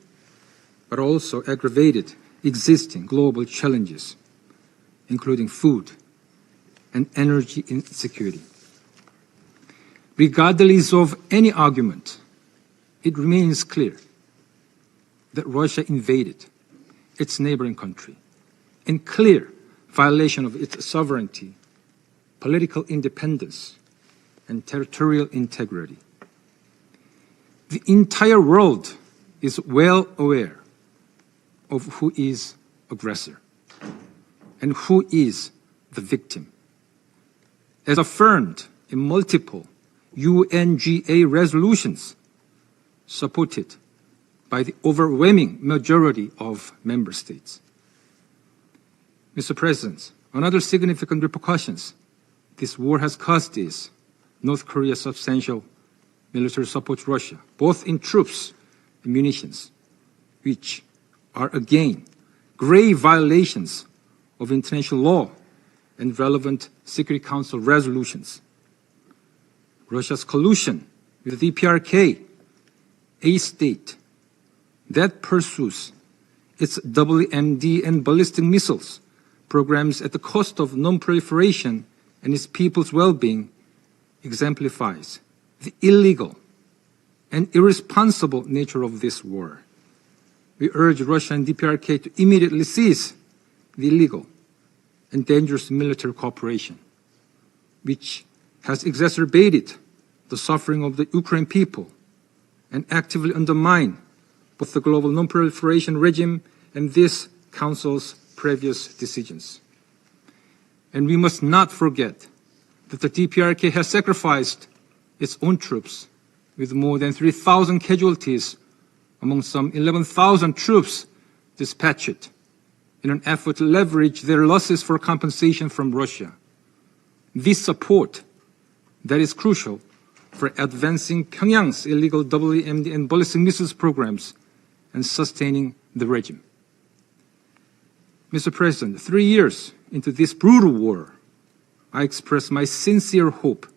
but also aggravated existing global challenges, including food and energy insecurity. Regardless of any argument, it remains clear that Russia invaded its neighboring country in clear violation of its sovereignty, political independence, and territorial integrity. The entire world is well aware of who is aggressor and who is the victim. As affirmed in multiple UNGA resolutions supported by the overwhelming majority of member states. Mr. President, another significant repercussions this war has caused is North Korea's substantial military support to Russia, both in troops and munitions, which are again grave violations of international law and relevant Security Council resolutions. Russia's collusion with the DPRK, a state that pursues its WMD and ballistic missiles programs at the cost of non-proliferation and its people's well-being, exemplifies the illegal and irresponsible nature of this war. We urge Russia and DPRK to immediately cease the illegal and dangerous military cooperation, which has exacerbated the suffering of the Ukrainian people and actively undermined both the global non-proliferation regime and this Council's previous decisions. And we must not forget that the DPRK has sacrificed its own troops with more than 3,000 casualties among some 11,000 troops dispatched in an effort to leverage their losses for compensation from Russia. This support that is crucial for advancing Pyongyang's illegal WMD and ballistic missiles programs and sustaining the regime. Mr. President, 3 years into this brutal war, I express my sincere hope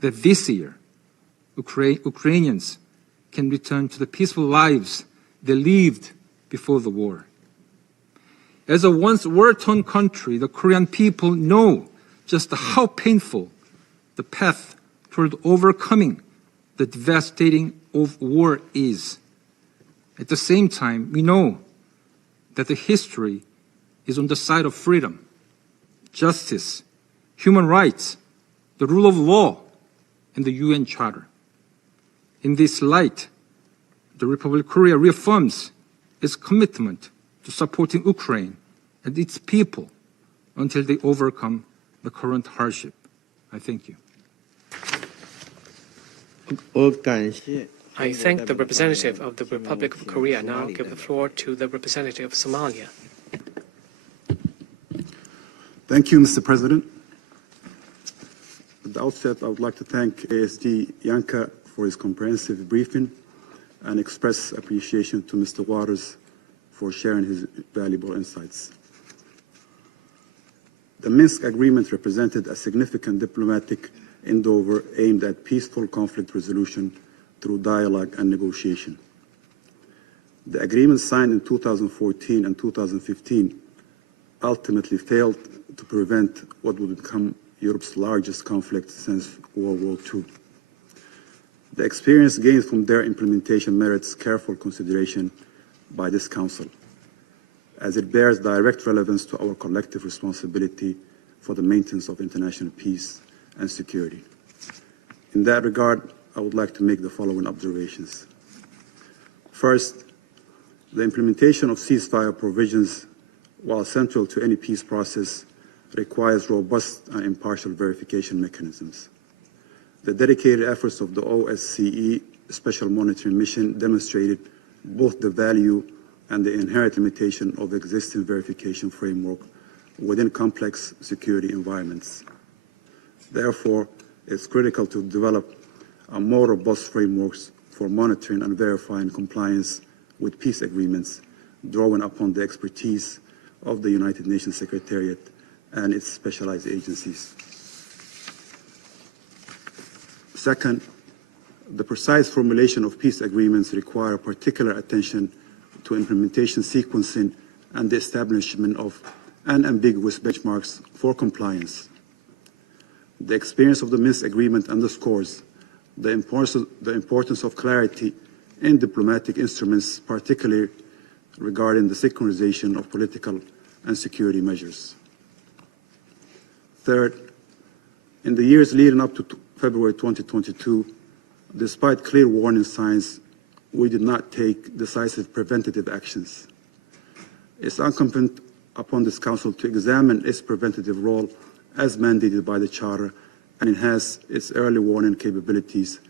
that this year, Ukrainians can return to the peaceful lives they lived before the war. As a once war-torn country, the Korean people know just how painful the path toward overcoming the devastating of war is. At the same time, we know that the history is on the side of freedom, justice, human rights, the rule of law, and the UN Charter. In this light, the Republic of Korea reaffirms its commitment to supporting Ukraine and its people until they overcome the current hardship. I thank you. I thank the representative of the Republic of Korea. Now give the floor to the representative of Somalia. Thank you, Mr. President. At the outset, I would like to thank ASD Jenca for his comprehensive briefing and express appreciation to Mr. Waters for sharing his valuable insights. The Minsk agreement represented a significant diplomatic endeavor aimed at peaceful conflict resolution through dialogue and negotiation. The agreement signed in 2014 and 2015 ultimately failed to prevent what would become Europe's largest conflict since World War II. The experience gained from their implementation merits careful consideration by this Council, as it bears direct relevance to our collective responsibility for the maintenance of international peace and security. In that regard, I would like to make the following observations. First, the implementation of ceasefire provisions, while central to any peace process, requires robust and impartial verification mechanisms. The dedicated efforts of the OSCE Special Monitoring Mission demonstrated both the value and the inherent limitation of existing verification framework within complex security environments. Therefore, it's critical to develop a more robust frameworks for monitoring and verifying compliance with peace agreements, drawing upon the expertise of the United Nations Secretariat and its specialized agencies. Second, the precise formulation of peace agreements require particular attention to implementation sequencing and the establishment of unambiguous benchmarks for compliance. The experience of the Minsk agreement underscores the importance of clarity in diplomatic instruments, particularly regarding the synchronization of political and security measures. Third, in the years leading up to February 2022, despite clear warning signs, we did not take decisive preventative actions. It's incumbent upon this Council to examine its preventative role as mandated by the Charter and enhance its early warning capabilities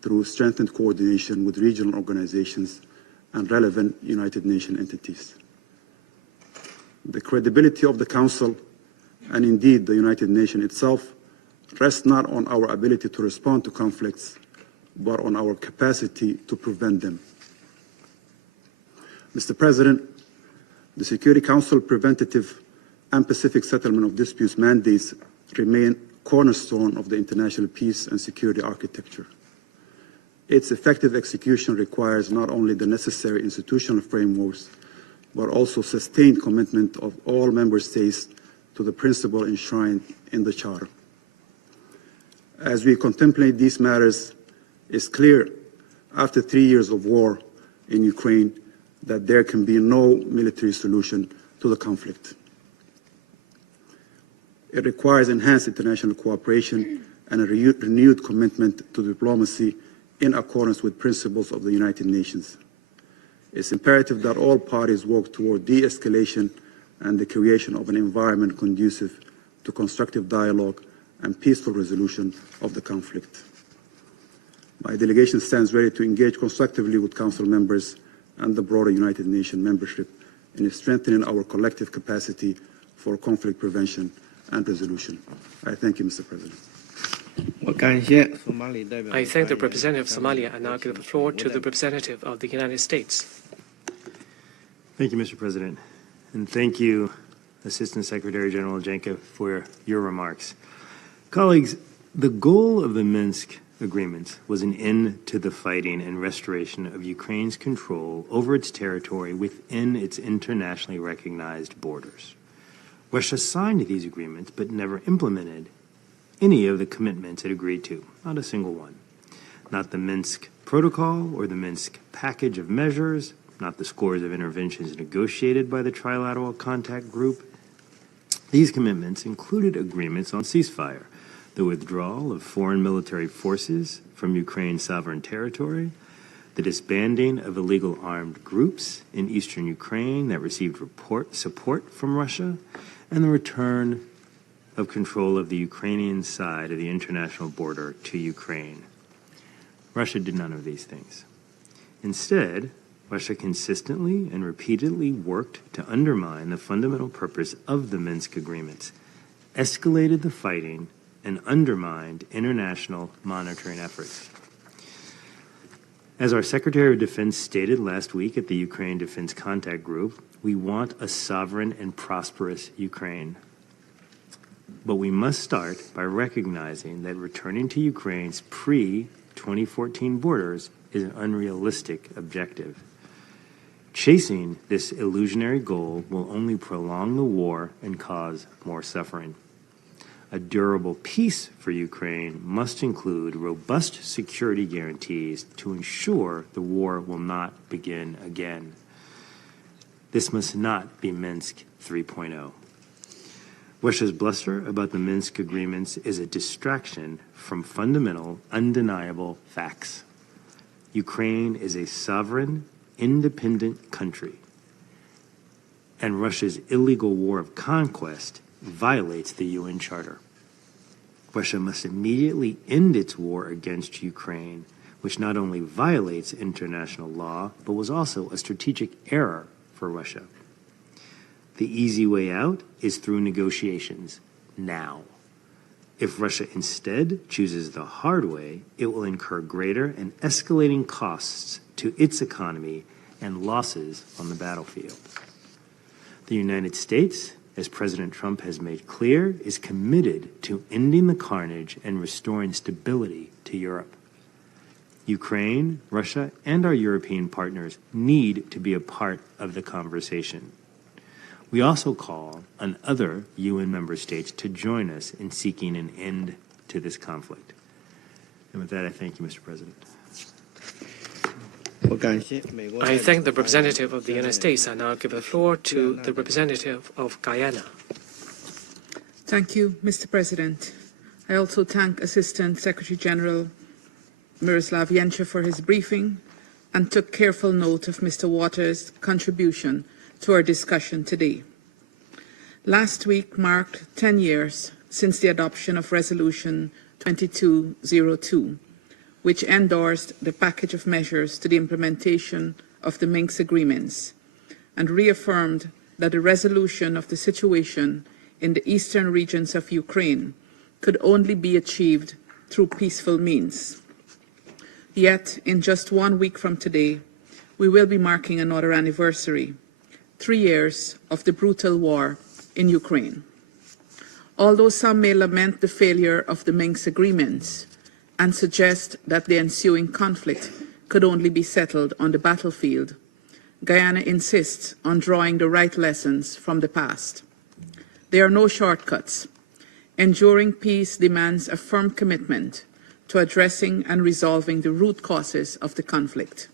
through strengthened coordination with regional organizations and relevant United Nations entities. The credibility of the Council, and indeed the United Nations itself, rests not on our ability to respond to conflicts, but on our capacity to prevent them. Mr. President, the Security Council preventative and Pacific settlement of disputes mandates remain cornerstone of the international peace and security architecture. Its effective execution requires not only the necessary institutional frameworks, but also sustained commitment of all member states to the principle enshrined in the Charter. As we contemplate these matters, it's clear, after 3 years of war in Ukraine, that there can be no military solution to the conflict. It requires enhanced international cooperation and a renewed commitment to diplomacy in accordance with principles of the United Nations. It's imperative that all parties work toward de-escalation and the creation of an environment conducive to constructive dialogue and peaceful resolution of the conflict. My delegation stands ready to engage constructively with Council members and the broader United Nations membership in strengthening our collective capacity for conflict prevention and resolution. I thank you, Mr. President. I thank the representative of Somalia and now give the floor to the representative of the United States. Thank you, Mr. President. And thank you, Assistant Secretary General Jenca, for your remarks. Colleagues, the goal of the Minsk agreement was an end to the fighting and restoration of Ukraine's control over its territory within its internationally recognized borders. Russia signed these agreements but never implemented any of the commitments it agreed to, not a single one. Not the Minsk Protocol or the Minsk package of measures, not the scores of interventions negotiated by the Trilateral Contact Group. These commitments included agreements on ceasefire, the withdrawal of foreign military forces from Ukraine's sovereign territory, the disbanding of illegal armed groups in eastern Ukraine that received support from Russia, and the return of control of the Ukrainian side of the international border to Ukraine. Russia did none of these things. Instead, Russia consistently and repeatedly worked to undermine the fundamental purpose of the Minsk agreements, escalated the fighting, and undermined international monitoring efforts. As our Secretary of Defense stated last week at the Ukraine Defense Contact Group, we want a sovereign and prosperous Ukraine. But we must start by recognizing that returning to Ukraine's pre-2014 borders is an unrealistic objective. Chasing this illusionary goal will only prolong the war and cause more suffering. A durable peace for Ukraine must include robust security guarantees to ensure the war will not begin again. This must not be Minsk 3.0. Russia's bluster about the Minsk agreements is a distraction from fundamental, undeniable facts. Ukraine is a sovereign, independent country, and Russia's illegal war of conquest violates the UN Charter. Russia must immediately end its war against Ukraine, which not only violates international law, but was also a strategic error for Russia. The easy way out is through negotiations now. If Russia instead chooses the hard way, it will incur greater and escalating costs to its economy and losses on the battlefield. The United States, as President Trump has made clear, is committed to ending the carnage and restoring stability to Europe. Ukraine, Russia, and our European partners need to be a part of the conversation. We also call on other UN member states to join us in seeking an end to this conflict. And with that, I thank you, Mr. President. I thank the representative of the United States. I now give the floor to the representative of Guyana. Thank you, Mr. President. I also thank Assistant Secretary General Miroslav Jenca for his briefing and took careful note of Mr. Waters' contribution to our discussion today. Last week marked 10 years since the adoption of Resolution 2202, which endorsed the package of measures to the implementation of the Minsk agreements and reaffirmed that the resolution of the situation in the eastern regions of Ukraine could only be achieved through peaceful means. Yet, in just 1 week from today, we will be marking another anniversary, 3 years of the brutal war in Ukraine. Although some may lament the failure of the Minsk agreements and suggest that the ensuing conflict could only be settled on the battlefield, Guyana insists on drawing the right lessons from the past. There are no shortcuts. Enduring peace demands a firm commitment to addressing and resolving the root causes of the conflict.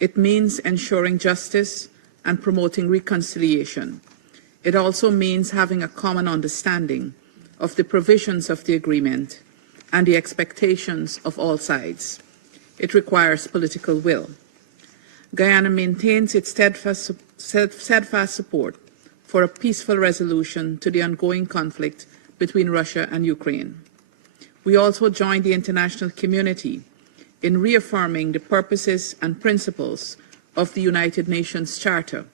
It means ensuring justice and promoting reconciliation. It also means having a common understanding of the provisions of the agreement and the expectations of all sides. It requires political will. Guyana maintains its steadfast support for a peaceful resolution to the ongoing conflict between Russia and Ukraine. We also join the international community in reaffirming the purposes and principles of the United Nations Charter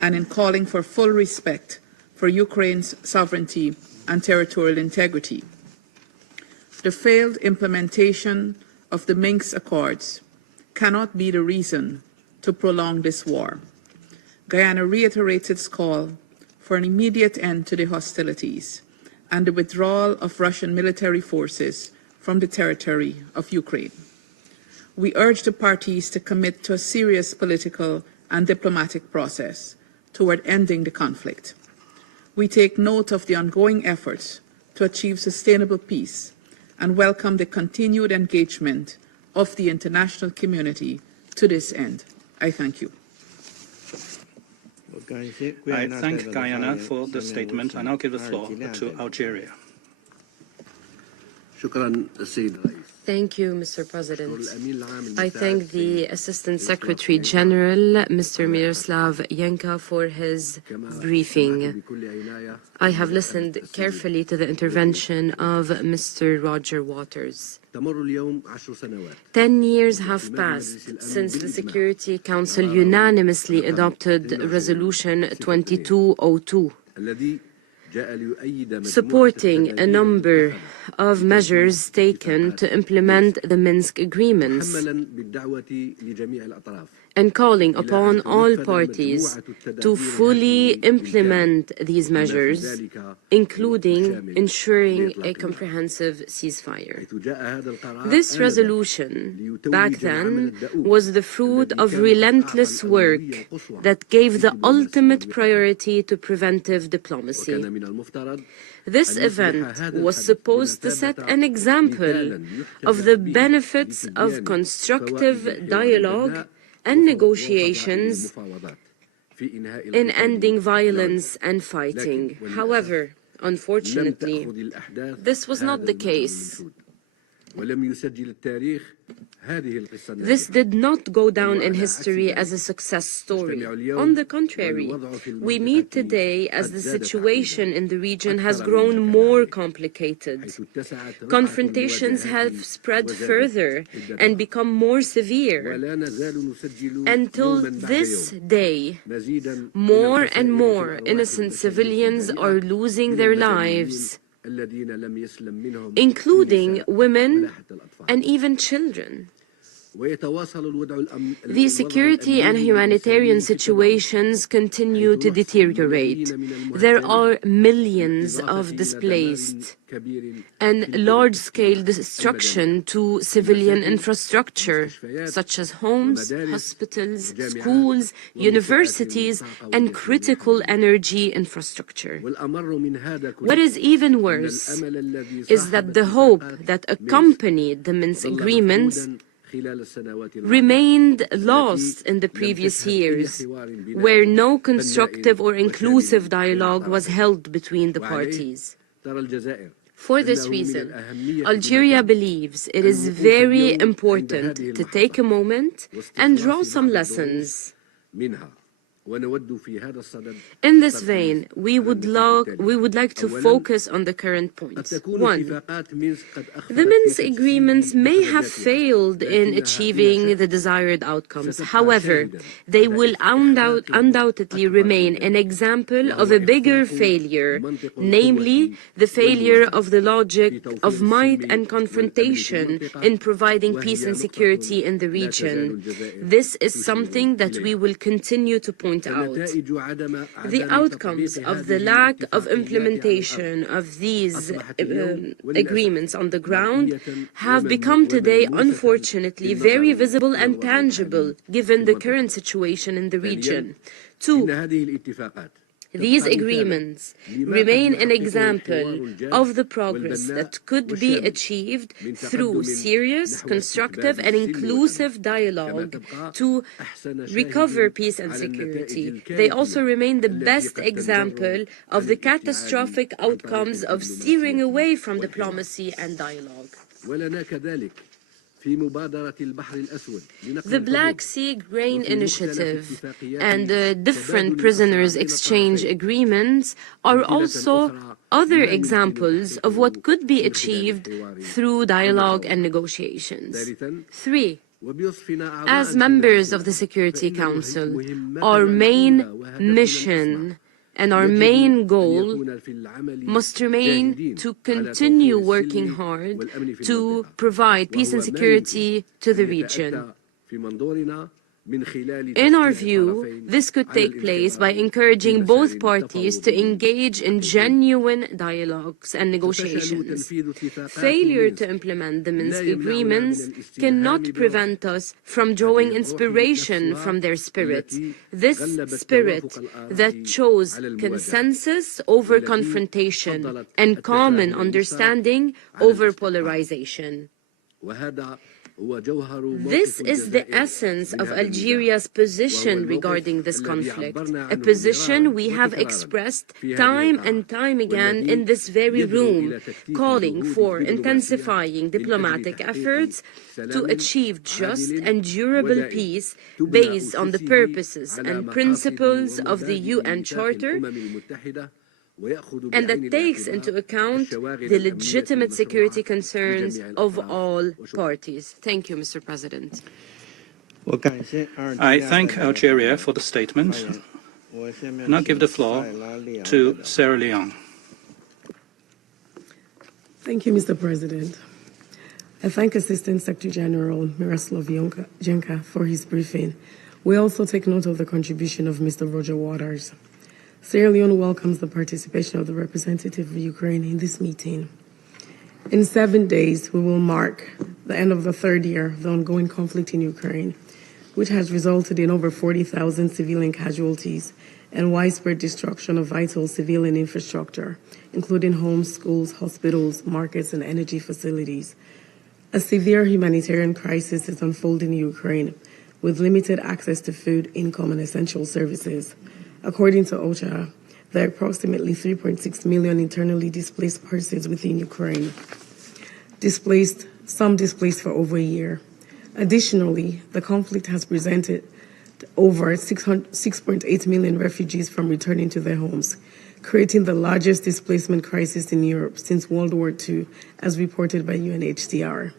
and in calling for full respect for Ukraine's sovereignty and territorial integrity. The failed implementation of the Minsk Accords cannot be the reason to prolong this war. Guyana reiterates its call for an immediate end to the hostilities and the withdrawal of Russian military forces from the territory of Ukraine. We urge the parties to commit to a serious political and diplomatic process toward ending the conflict. We take note of the ongoing efforts to achieve sustainable peace and welcome the continued engagement of the international community to this end. I thank you. I thank Guyana for the statement. I now give the floor to Algeria. شكرا السيد الرئيس. Thank you, Mr. President. I thank the Assistant Secretary General, Mr. Miroslav Jenca, for his briefing. I have listened carefully to the intervention of Mr. Roger Waters. 10 years have passed since the Security Council unanimously adopted Resolution 2202, supporting a number of measures taken to implement the Minsk agreements and calling upon all parties to fully implement these measures, including ensuring a comprehensive ceasefire. This resolution, back then, was the fruit of relentless work that gave the ultimate priority to preventive diplomacy. This event was supposed to set an example of the benefits of constructive dialogue and negotiations in ending violence and fighting. However, unfortunately, this was not the case. This did not go down in history as a success story. On the contrary, we meet today as the situation in the region has grown more complicated. Confrontations have spread further and become more severe. Until this day, more and more innocent civilians are losing their lives, including women and even children. These security and humanitarian situations continue to deteriorate. There are millions of displaced and large-scale destruction to civilian infrastructure, such as homes, hospitals, schools, universities, and critical energy infrastructure. What is even worse is that the hope that accompanied the Minsk agreements remained lost in the previous years, where no constructive or inclusive dialogue was held between the parties. For this reason, Algeria believes it is very important to take a moment and draw some lessons. In this vein, we would like to focus on the current points. 1. The Minsk agreements may have failed in achieving the desired outcomes. However, they will undoubtedly remain an example of a bigger failure, namely the failure of the logic of might and confrontation in providing peace and security in the region. This is something that we will continue to point out. The outcomes of the lack of implementation of these agreements on the ground have become today, unfortunately, very visible and tangible given the current situation in the region. 2. These agreements remain an example of the progress that could be achieved through serious, constructive, and inclusive dialogue to recover peace and security. They also remain the best example of the catastrophic outcomes of steering away from diplomacy and dialogue. The Black Sea Grain Initiative and the different prisoners exchange agreements are also other examples of what could be achieved through dialogue and negotiations. 3. As members of the Security Council, our main mission and our main goal must remain to continue working hard to provide peace and security to the region. In our view, this could take place by encouraging both parties to engage in genuine dialogues and negotiations. Failure to implement the Minsk agreements cannot prevent us from drawing inspiration from their spirit. This spirit that chose consensus over confrontation and common understanding over polarization. This is the essence of Algeria's position regarding this conflict, a position we have expressed time and time again in this very room, calling for intensifying diplomatic efforts to achieve just and durable peace based on the purposes and principles of the UN Charter, and that takes into account the legitimate security concerns of all parties. Thank you, Mr. President. I thank Algeria for the statement. And I'll give the floor to Sierra Leone. Thank you, Mr. President. I thank Assistant Secretary General Miroslav Jenca for his briefing. We also take note of the contribution of Mr. Roger Waters. Sierra Leone welcomes the participation of the representative of Ukraine in this meeting. In 7 days, we will mark the end of the third year of the ongoing conflict in Ukraine, which has resulted in over 40,000 civilian casualties and widespread destruction of vital civilian infrastructure, including homes, schools, hospitals, markets, and energy facilities. A severe humanitarian crisis is unfolding in Ukraine, with limited access to food, income, and essential services. According to OSCE, there are approximately 3.6 million internally displaced persons within Ukraine, some displaced for over a year. Additionally, the conflict has prevented over 6.8 million refugees from returning to their homes, creating the largest displacement crisis in Europe since World War II, as reported by UNHCR.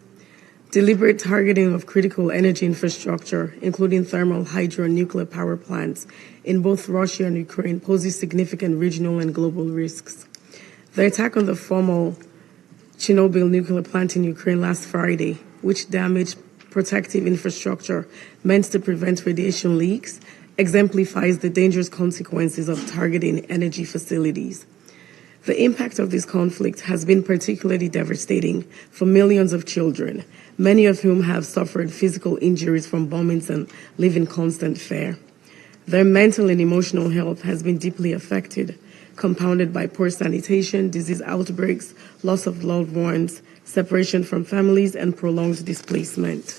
Deliberate targeting of critical energy infrastructure, including thermal, hydro, and nuclear power plants, in both Russia and Ukraine poses significant regional and global risks. The attack on the former Chernobyl nuclear plant in Ukraine last Friday, which damaged protective infrastructure meant to prevent radiation leaks, exemplifies the dangerous consequences of targeting energy facilities. The impact of this conflict has been particularly devastating for millions of children, many of whom have suffered physical injuries from bombings and live in constant fear. Their mental and emotional health has been deeply affected, compounded by poor sanitation, disease outbreaks, loss of loved ones, separation from families, and prolonged displacement.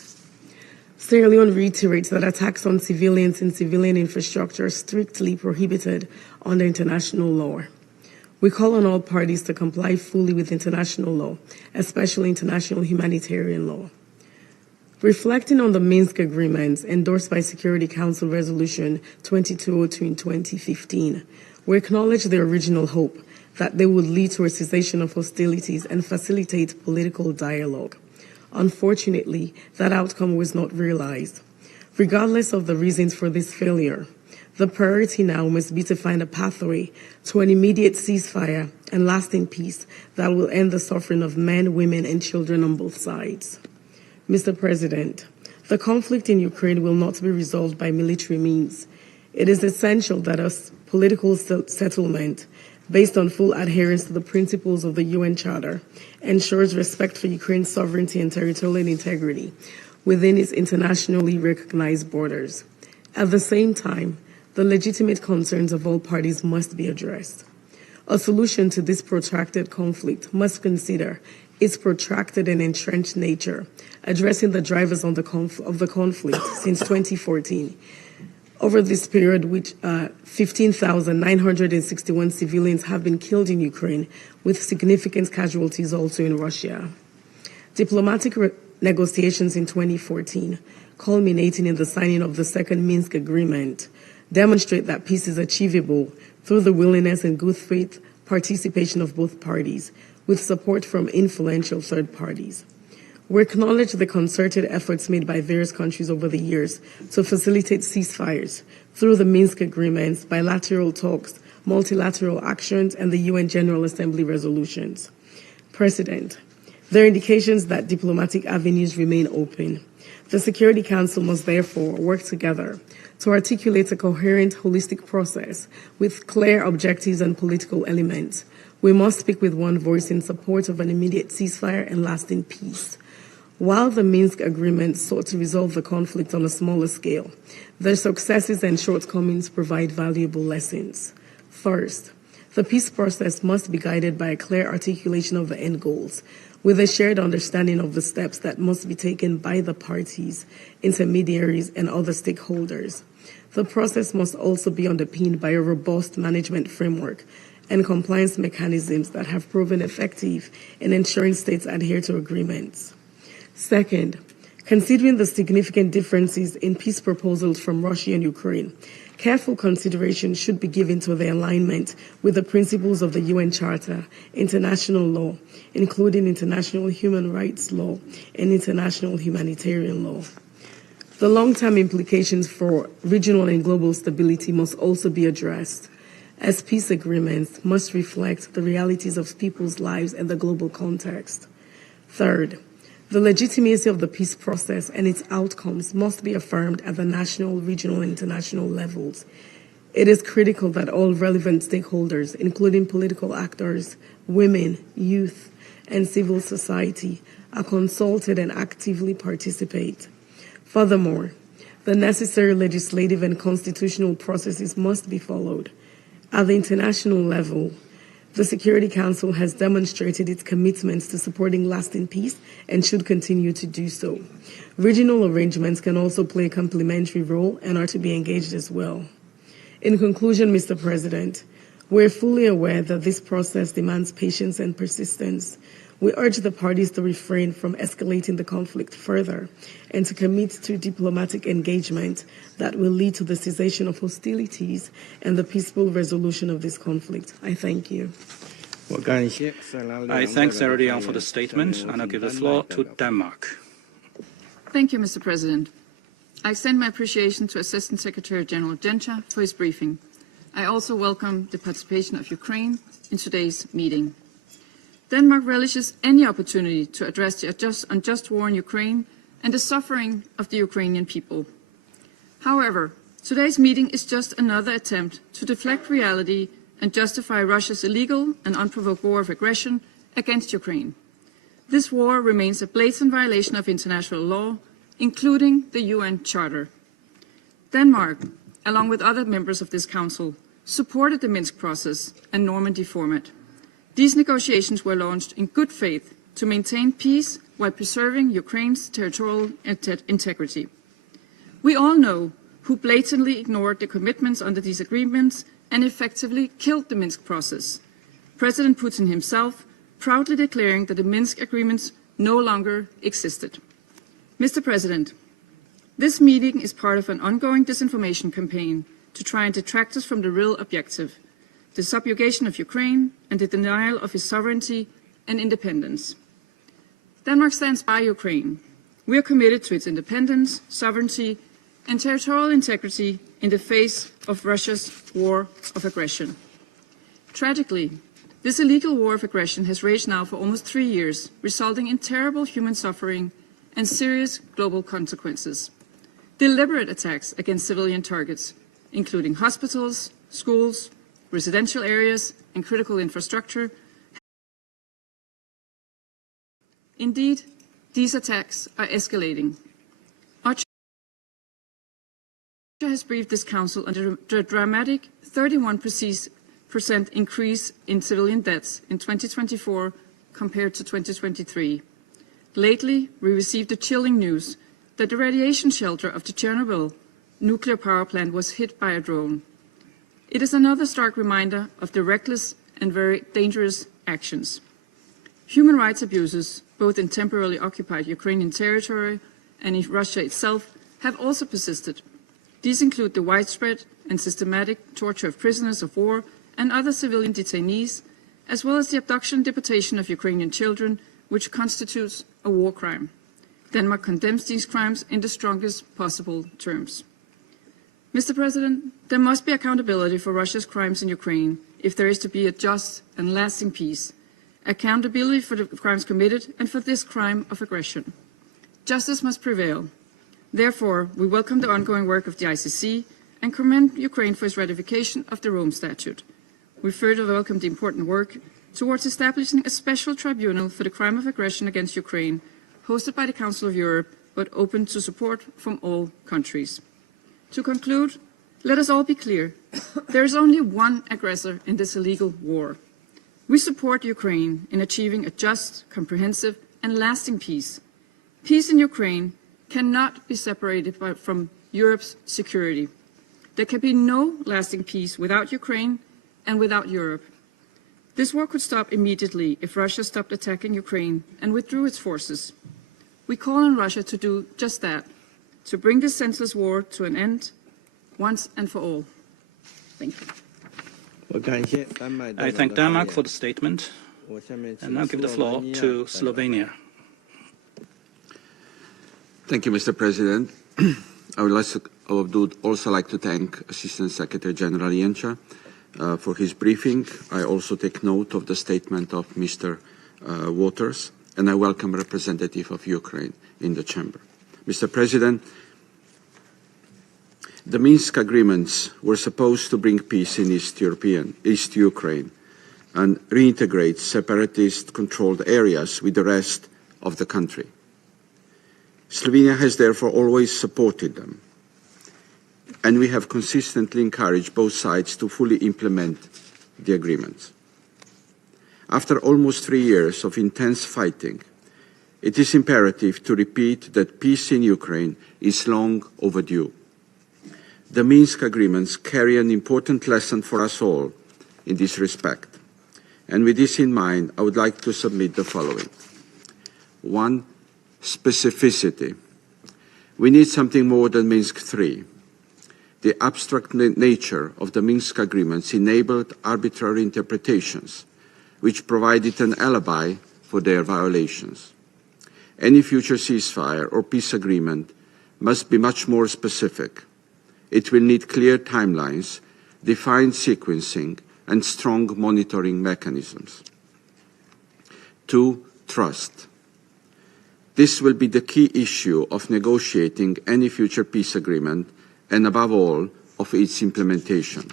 Sierra Leone reiterates that attacks on civilians and civilian infrastructure are strictly prohibited under international law. We call on all parties to comply fully with international law, especially international humanitarian law. Reflecting on the Minsk agreements endorsed by Security Council Resolution 2202 in 2015, we acknowledge the original hope that they would lead to a cessation of hostilities and facilitate political dialogue. Unfortunately, that outcome was not realized. Regardless of the reasons for this failure, the priority now must be to find a pathway to an immediate ceasefire and lasting peace that will end the suffering of men, women, and children on both sides. Mr. President, the conflict in Ukraine will not be resolved by military means. It is essential that a political settlement based on full adherence to the principles of the UN Charter ensures respect for Ukraine's sovereignty and territorial integrity within its internationally recognized borders. At the same time, the legitimate concerns of all parties must be addressed. A solution to this protracted conflict must consider its protracted and entrenched nature, addressing the drivers of the conflict since 2014. Over this period, 15,961 civilians have been killed in Ukraine, with significant casualties also in Russia. Diplomatic negotiations in 2014, culminating in the signing of the second Minsk agreement, demonstrate that peace is achievable through the willingness and good faith participation of both parties, with support from influential third parties. We acknowledge the concerted efforts made by various countries over the years to facilitate ceasefires through the Minsk agreements, bilateral talks, multilateral actions, and the UN General Assembly resolutions. President, there are indications that diplomatic avenues remain open. The Security Council must therefore work together to articulate a coherent, holistic process with clear objectives and political elements. We must speak with one voice in support of an immediate ceasefire and lasting peace. While the Minsk agreement sought to resolve the conflict on a smaller scale, their successes and shortcomings provide valuable lessons. First, the peace process must be guided by a clear articulation of the end goals. with a shared understanding of the steps that must be taken by the parties, intermediaries, and other stakeholders. The process must also be underpinned by a robust management framework and compliance mechanisms that have proven effective in ensuring states adhere to agreements. Second, considering the significant differences in peace proposals from Russia and Ukraine, careful consideration should be given to their alignment with the principles of the UN Charter, international law, including international human rights law and international humanitarian law. The long-term implications for regional and global stability must also be addressed, as peace agreements must reflect the realities of people's lives and the global context. Third, the legitimacy of the peace process and its outcomes must be affirmed at the national, regional, and international levels. It is critical that all relevant stakeholders, including political actors, women, youth, and civil society, are consulted and actively participate. Furthermore, the necessary legislative and constitutional processes must be followed. At the international level, the Security Council has demonstrated its commitments to supporting lasting peace and should continue to do so. Regional arrangements can also play a complementary role and are to be engaged as well. In conclusion, Mr. President, we're fully aware that this process demands patience and persistence. We urge the parties to refrain from escalating the conflict further and to commit to diplomatic engagement that will lead to the cessation of hostilities and the peaceful resolution of this conflict. I thank you. I thank Sarah de Jong for the statement, and I'll give the floor to Denmark. Thank you, Mr. President. I extend my appreciation to Assistant Secretary General Jenca for his briefing. I also welcome the participation of Ukraine in today's meeting. Denmark relishes any opportunity to address the unjust war in Ukraine and the suffering of the Ukrainian people. However, today's meeting is just another attempt to deflect reality and justify Russia's illegal and unprovoked war of aggression against Ukraine. This war remains a blatant violation of international law, including the UN Charter. Denmark, along with other members of this Council, supported the Minsk process and Normandy format. These negotiations were launched in good faith to maintain peace while preserving Ukraine's territorial integrity. We all know who blatantly ignored the commitments under these agreements and effectively killed the Minsk process. President Putin himself proudly declaring that the Minsk agreements no longer existed. Mr. President, this meeting is part of an ongoing disinformation campaign to try and detract us from the real objective, the subjugation of Ukraine and the denial of its sovereignty and independence. Denmark stands by Ukraine. We are committed to its independence, sovereignty, and territorial integrity in the face of Russia's war of aggression. Tragically, this illegal war of aggression has raged now for almost 3 years, resulting in terrible human suffering and serious global consequences. Deliberate attacks against civilian targets, including hospitals, schools, residential areas, and critical infrastructure. Indeed, these attacks are escalating. Our has briefed this Council on the dramatic 31% increase in civilian deaths in 2024 compared to 2023. Lately, we received the chilling news that the radiation shelter of the Chernobyl nuclear power plant was hit by a drone. It is another stark reminder of the reckless and very dangerous actions. Human rights abuses, both in temporarily occupied Ukrainian territory and in Russia itself, have also persisted. These include the widespread and systematic torture of prisoners of war and other civilian detainees, as well as the abduction and deportation of Ukrainian children, which constitutes a war crime. Denmark condemns these crimes in the strongest possible terms. Mr. President, there must be accountability for Russia's crimes in Ukraine if there is to be a just and lasting peace, accountability for the crimes committed and for this crime of aggression. Justice must prevail. Therefore, we welcome the ongoing work of the ICC and commend Ukraine for its ratification of the Rome Statute. We further welcome the important work towards establishing a special tribunal for the crime of aggression against Ukraine, hosted by the Council of Europe, but open to support from all countries. To conclude, let us all be clear. There is only one aggressor in this illegal war. We support Ukraine in achieving a just, comprehensive, and lasting peace. Peace in Ukraine cannot be separated from Europe's security. There can be no lasting peace without Ukraine and without Europe. This war could stop immediately if Russia stopped attacking Ukraine and withdrew its forces. We call on Russia to do just that, to bring this senseless war to an end once and for all. Thank you. I thank Denmark for the statement and now give the floor to Slovenia. Thank you, Mr. President. I would also like to thank Assistant Secretary General Jenca for his briefing. I also take note of the statement of Mr. Waters, and I welcome a representative of Ukraine in the chamber. Mr. President, the Minsk agreements were supposed to bring peace in East Ukraine and reintegrate separatist-controlled areas with the rest of the country. Slovenia has therefore always supported them, and we have consistently encouraged both sides to fully implement the agreements. After almost 3 years of intense fighting, it is imperative to repeat that peace in Ukraine is long overdue. The Minsk agreements carry an important lesson for us all in this respect. And with this in mind, I would like to submit the following. 1. Specificity. We need something more than Minsk II. The abstract nature of the Minsk agreements enabled arbitrary interpretations, which provided an alibi for their violations. Any future ceasefire or peace agreement must be much more specific. It will need clear timelines, defined sequencing, and strong monitoring mechanisms. 2. Trust. This will be the key issue of negotiating any future peace agreement and, above all, of its implementation.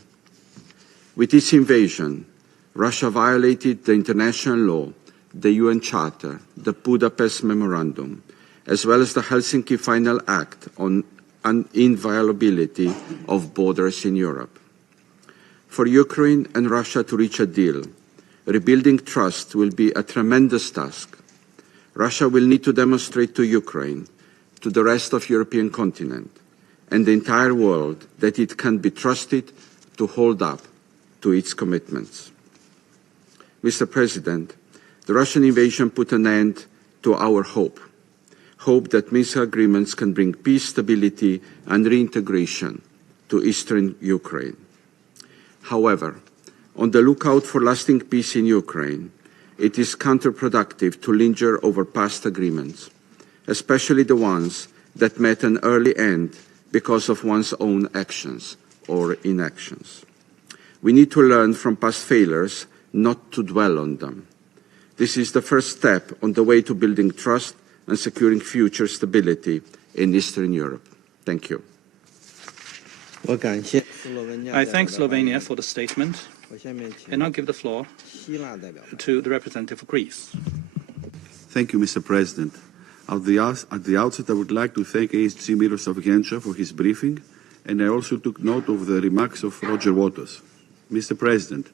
With its invasion, Russia violated the international law, the UN Charter, the Budapest Memorandum, as well as the Helsinki Final Act on inviolability of borders in Europe. For Ukraine and Russia to reach a deal, rebuilding trust will be a tremendous task. Russia will need to demonstrate to Ukraine, to the rest of the European continent, and the entire world that it can be trusted to hold up to its commitments. Mr. President, the Russian invasion put an end to our hope that Minsk agreements can bring peace, stability, and reintegration to eastern Ukraine. However, on the lookout for lasting peace in Ukraine, it is counterproductive to linger over past agreements, especially the ones that met an early end because of one's own actions or inactions. We need to learn from past failures, not to dwell on them. This is the first step on the way to building trust and securing future stability in Eastern Europe. Thank you. I thank Slovenia for the statement, and I'll give the floor to the representative of Greece. Thank you, Mr. President. At the outset, I would like to thank ASG Miroslav for his briefing, and I also took note of the remarks of Roger Waters. Mr. President,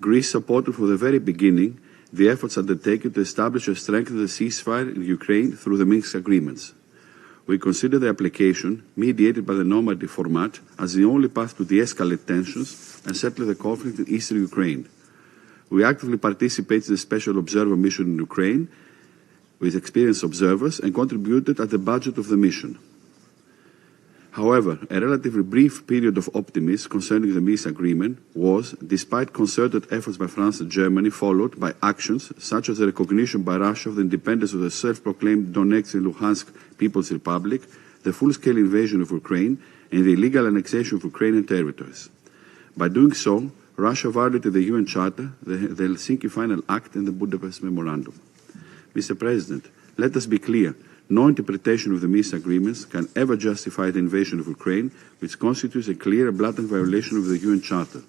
Greece supported from the very beginning the efforts undertaken to establish and strengthen the ceasefire in Ukraine through the Minsk agreements. We consider the application, mediated by the normative format, as the only path to de-escalate tensions and settle the conflict in eastern Ukraine. We actively participated in the Special Observer Mission in Ukraine with experienced observers and contributed at the budget of the mission. However, a relatively brief period of optimism concerning the Minsk agreement was, despite concerted efforts by France and Germany, followed by actions such as the recognition by Russia of the independence of the self-proclaimed Donetsk and Luhansk People's Republic, the full-scale invasion of Ukraine, and the illegal annexation of Ukrainian territories. By doing so, Russia violated the UN Charter, the Helsinki Final Act, and the Budapest Memorandum. Mr. President, let us be clear. No interpretation of the Minsk agreements can ever justify the invasion of Ukraine, which constitutes a clear and blatant violation of the UN Charter.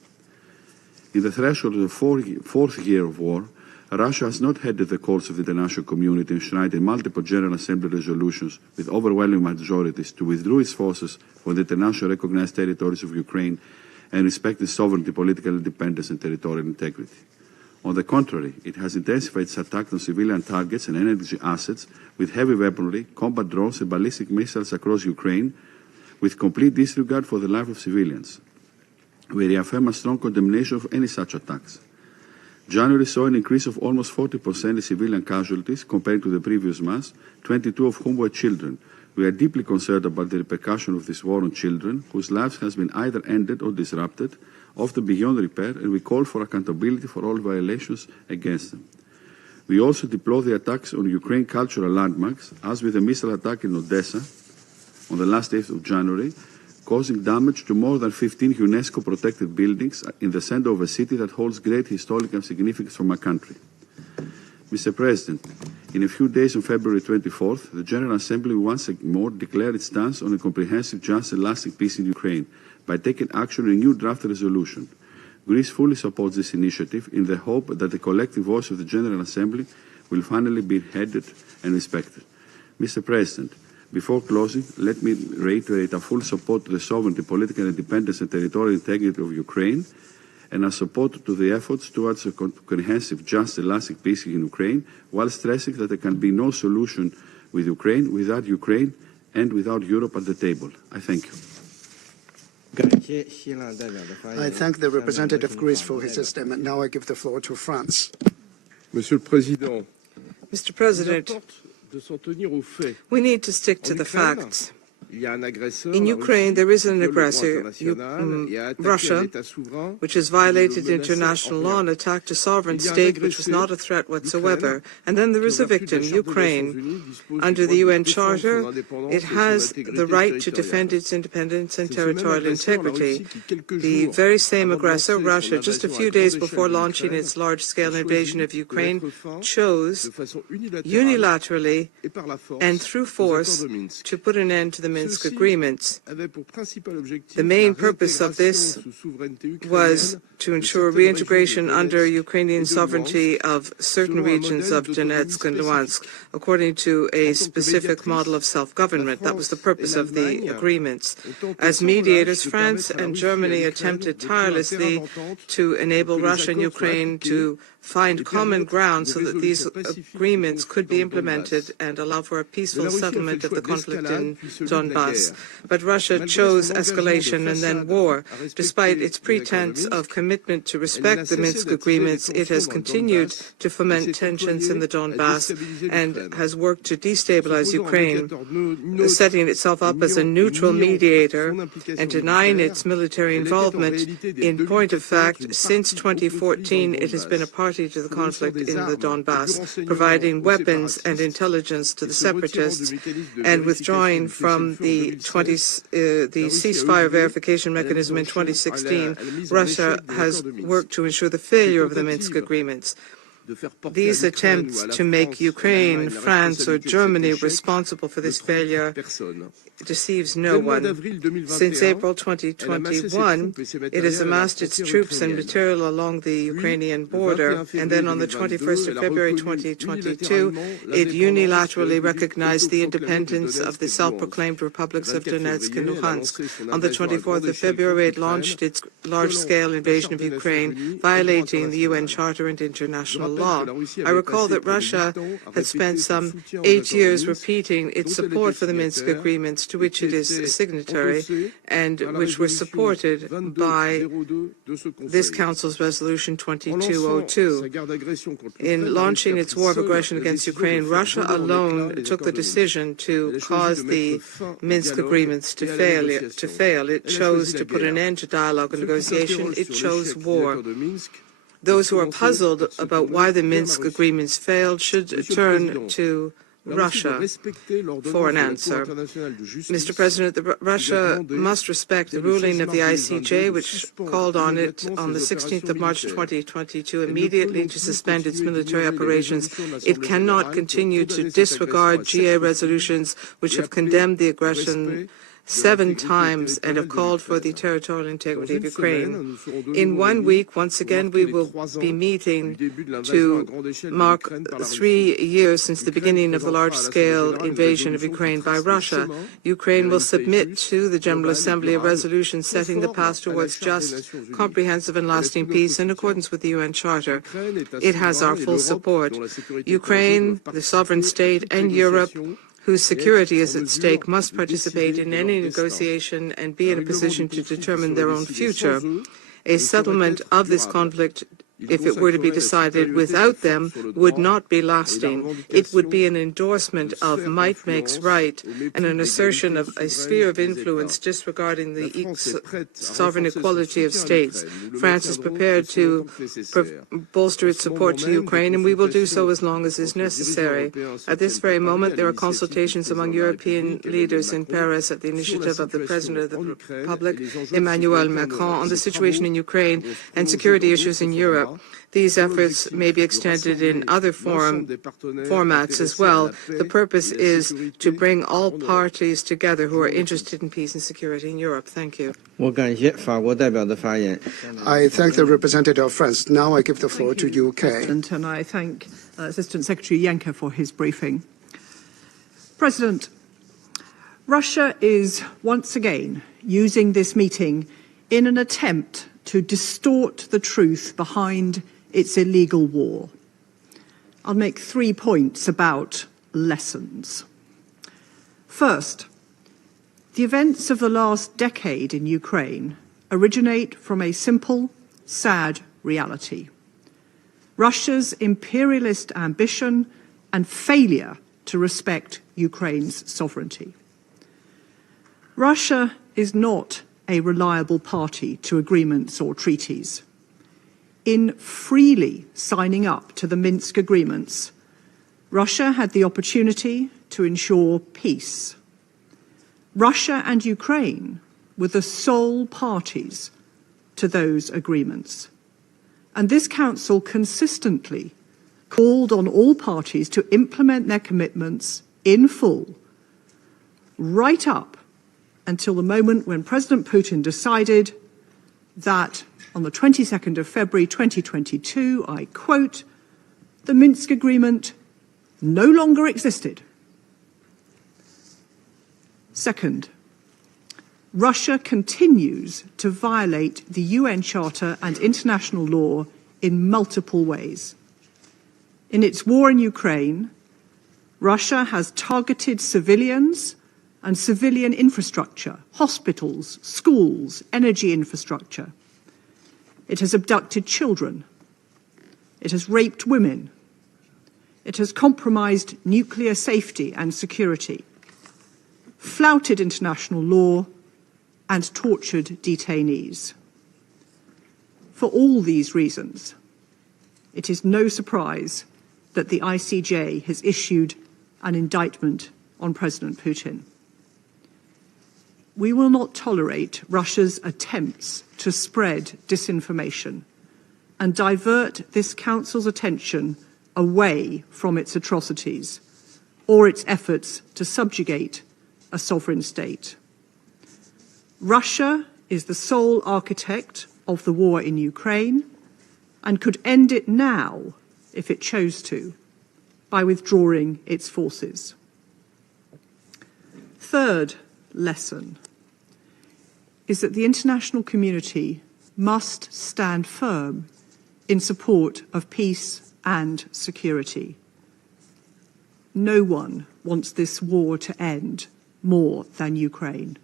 In the threshold of the fourth year of war, Russia has not heeded the calls of the international community enshrined in multiple General Assembly resolutions with overwhelming majorities to withdraw its forces from the internationally recognized territories of Ukraine and respect its sovereignty, political independence and territorial integrity. On the contrary, it has intensified its attack on civilian targets and energy assets with heavy weaponry, combat drones and ballistic missiles across Ukraine, with complete disregard for the life of civilians. We reaffirm a strong condemnation of any such attacks. January saw an increase of almost 40% in civilian casualties compared to the previous months, 22 of whom were children. We are deeply concerned about the repercussion of this war on children, whose lives has been either ended or disrupted, often beyond repair, and we call for accountability for all violations against them. We also deplore the attacks on Ukraine cultural landmarks, as with the missile attack in Odessa on the last day of January, causing damage to more than 15 UNESCO-protected buildings in the center of a city that holds great historical significance for my country. Mr. President, in a few days on February 24th, the General Assembly will once more declare its stance on a comprehensive, just and lasting peace in Ukraine by taking action on a new draft resolution. Greece fully supports this initiative in the hope that the collective voice of the General Assembly will finally be heeded and respected. Mr. President, before closing, let me reiterate our full support to the sovereignty, political independence and territorial integrity of Ukraine, and our support to the efforts towards a comprehensive, just and lasting peace in Ukraine, while stressing that there can be no solution with Ukraine without Ukraine and without Europe at the table. I thank you. I thank the representative of Greece for his statement. Now I give the floor to France. Monsieur le Président, Mr. President, we need to stick to the facts. In Ukraine, there is an aggressor, Russia, which has violated international law and attacked a sovereign state which was not a threat whatsoever. And then there is a victim, Ukraine. Under the UN Charter, it has the right to defend its independence and territorial integrity. The very same aggressor, Russia, just a few days before launching its large-scale invasion of Ukraine, chose unilaterally and through force to put an end to the Minsk agreements. The main purpose of this was to ensure reintegration under Ukrainian sovereignty of certain regions of Donetsk and Luhansk, according to a specific model of self-government. That was the purpose of the agreements. As mediators, France and Germany attempted tirelessly to enable Russia and Ukraine to find common ground so that these agreements could be implemented and allow for a peaceful settlement of the conflict in Donbass. But Russia chose escalation and then war. Despite its pretense of commitment to respect the Minsk agreements, it has continued to foment tensions in the Donbass and has worked to destabilize Ukraine, setting itself up as a neutral mediator and denying its military involvement. In point of fact, since 2014, it has been a party to the conflict in the Donbass, providing weapons and intelligence to the separatists and withdrawing from the ceasefire verification mechanism in 2016. Russia has worked to ensure the failure of the Minsk agreements. These attempts to make Ukraine, France, or Germany responsible for this failure deceives no one. Since April 2021, it has amassed its troops and material along the Ukrainian border, and then on the 21st of February 2022, it unilaterally recognized the independence of the self-proclaimed republics of Donetsk and Luhansk. On the 24th of February, it launched its large-scale invasion of Ukraine, violating the UN Charter and international law. I recall that Russia had spent some 8 years repeating its support for the Minsk agreements, to which it is a signatory, and which were supported by this Council's Resolution 2202. In launching its war of aggression against Ukraine, Russia alone took the decision to cause the Minsk agreements to fail. It chose to put an end to dialogue and negotiation. It chose war. Those who are puzzled about why the Minsk agreements failed should turn to Russia for an answer. Mr. President, Russia must respect the ruling of the ICJ, which called on it on the 16th of March 2022 immediately to suspend its military operations. It cannot continue to disregard GA resolutions which have condemned the aggression 7 times and have called for the territorial integrity of Ukraine. In 1 week, once again, we will be meeting to mark 3 years since the beginning of the a large-scale invasion of Ukraine by Russia, Ukraine will submit to the General Assembly a resolution setting the path towards just, comprehensive and lasting peace in accordance with the UN Charter. It has our full support. Ukraine, the sovereign state, and Europe, whose security is at stake, must participate in any negotiation and be in a position to determine their own future. A settlement of this conflict, if it were to be decided without them, would not be lasting. It would be an endorsement of might makes right and an assertion of a sphere of influence disregarding the sovereign equality of states. France is prepared to bolster its support to Ukraine, and we will do so as long as is necessary. At this very moment, there are consultations among European leaders in Paris at the initiative of the President of the Republic, Emmanuel Macron, on the situation in Ukraine and security issues in Europe. These efforts may be extended in other formats as well. The purpose is to bring all parties together who are interested in peace and security in Europe. Thank you. I thank the representative of France. Now I give the floor to UK. And I thank Assistant Secretary Jenca for his briefing. President, Russia is once again using this meeting in an attempt to distort the truth behind its illegal war. I'll make 3 points about lessons. First, the events of the last decade in Ukraine originate from a simple, sad reality: Russia's imperialist ambition and failure to respect Ukraine's sovereignty. Russia is not a reliable party to agreements or treaties. In freely signing up to the Minsk agreements, Russia had the opportunity to ensure peace. Russia and Ukraine were the sole parties to those agreements. And this Council consistently called on all parties to implement their commitments in full, right up until the moment when President Putin decided that on the 22nd of February 2022, I quote, "The Minsk agreement no longer existed." Second, Russia continues to violate the UN Charter and international law in multiple ways. In its war in Ukraine, Russia has targeted civilians and civilian infrastructure, hospitals, schools, energy infrastructure. It has abducted children. It has raped women. It has compromised nuclear safety and security, flouted international law, and tortured detainees. For all these reasons, it is no surprise that the ICJ has issued an indictment on President Putin. We will not tolerate Russia's attempts to spread disinformation and divert this Council's attention away from its atrocities or its efforts to subjugate a sovereign state. Russia is the sole architect of the war in Ukraine and could end it now, if it chose to, by withdrawing its forces. Third lesson is that the international community must stand firm in support of peace and security. No one wants this war to end more than Ukraine.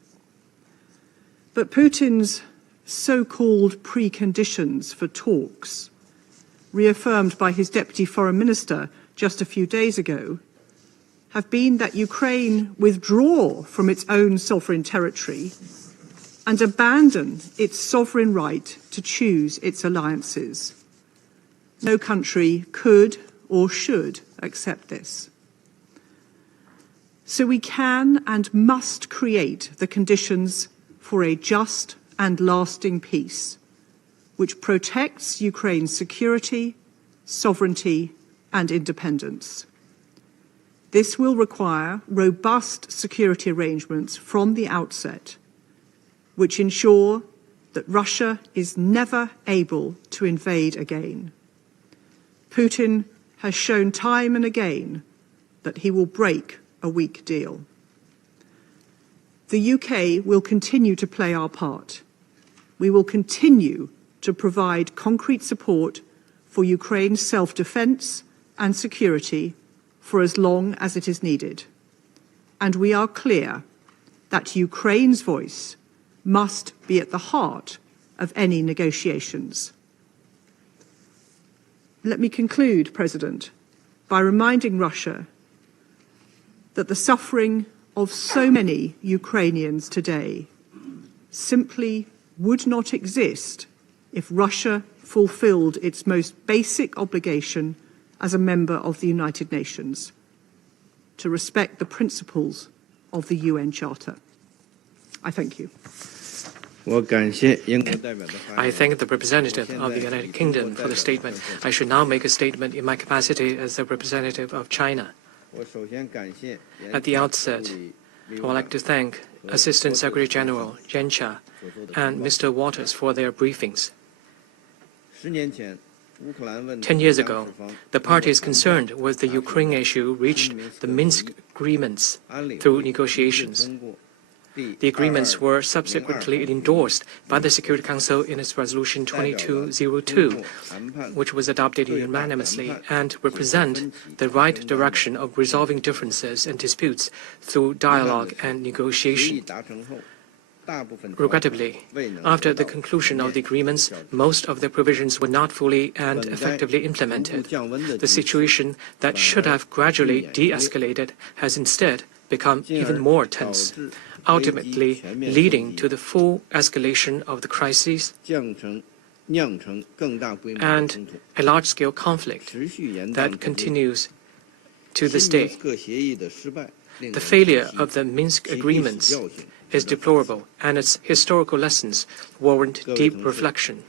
But Putin's so-called preconditions for talks, reaffirmed by his Deputy Foreign Minister just a few days ago, have been that Ukraine withdraw from its own sovereign territory and abandon its sovereign right to choose its alliances. No country could or should accept this. So we can and must create the conditions for a just and lasting peace, which protects Ukraine's security, sovereignty, and independence. This will require robust security arrangements from the outset, which ensure that Russia is never able to invade again. Putin has shown time and again that he will break a weak deal. The UK will continue to play our part. We will continue to provide concrete support for Ukraine's self-defence and security for as long as it is needed. And we are clear that Ukraine's voice must be at the heart of any negotiations. Let me conclude, President, by reminding Russia that the suffering of so many Ukrainians today simply would not exist if Russia fulfilled its most basic obligation as a member of the United Nations, to respect the principles of the UN Charter. I thank you. I thank the representative of the United Kingdom for the statement. I should now make a statement in my capacity as the representative of China. At the outset, I would like to thank Assistant Secretary General Jenca and Mr. Waters for their briefings. 10 years ago, the parties concerned with the Ukraine issue reached the Minsk agreements through negotiations. The agreements were subsequently endorsed by the Security Council in its Resolution 2202, which was adopted unanimously and represent the right direction of resolving differences and disputes through dialogue and negotiation. Regrettably, after the conclusion of the agreements, most of the provisions were not fully and effectively implemented. The situation that should have gradually de-escalated has instead become even more tense, ultimately leading to the full escalation of the crisis and a large-scale conflict that continues to this day. The failure of the Minsk agreements is deplorable, and its historical lessons warrant deep reflection.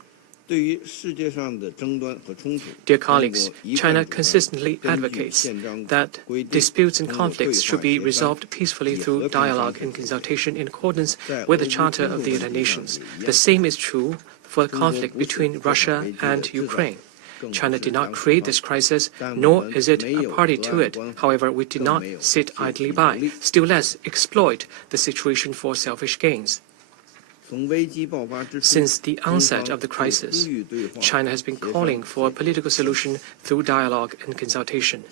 Dear colleagues, China consistently advocates that disputes and conflicts should be resolved peacefully through dialogue and consultation in accordance with the Charter of the United Nations. The same is true for the conflict between Russia and Ukraine. China did not create this crisis, nor is it a party to it. However, we did not sit idly by, still less exploit the situation for selfish gains. Since the onset of the crisis, China has been calling for a political solution through dialogue and consultation.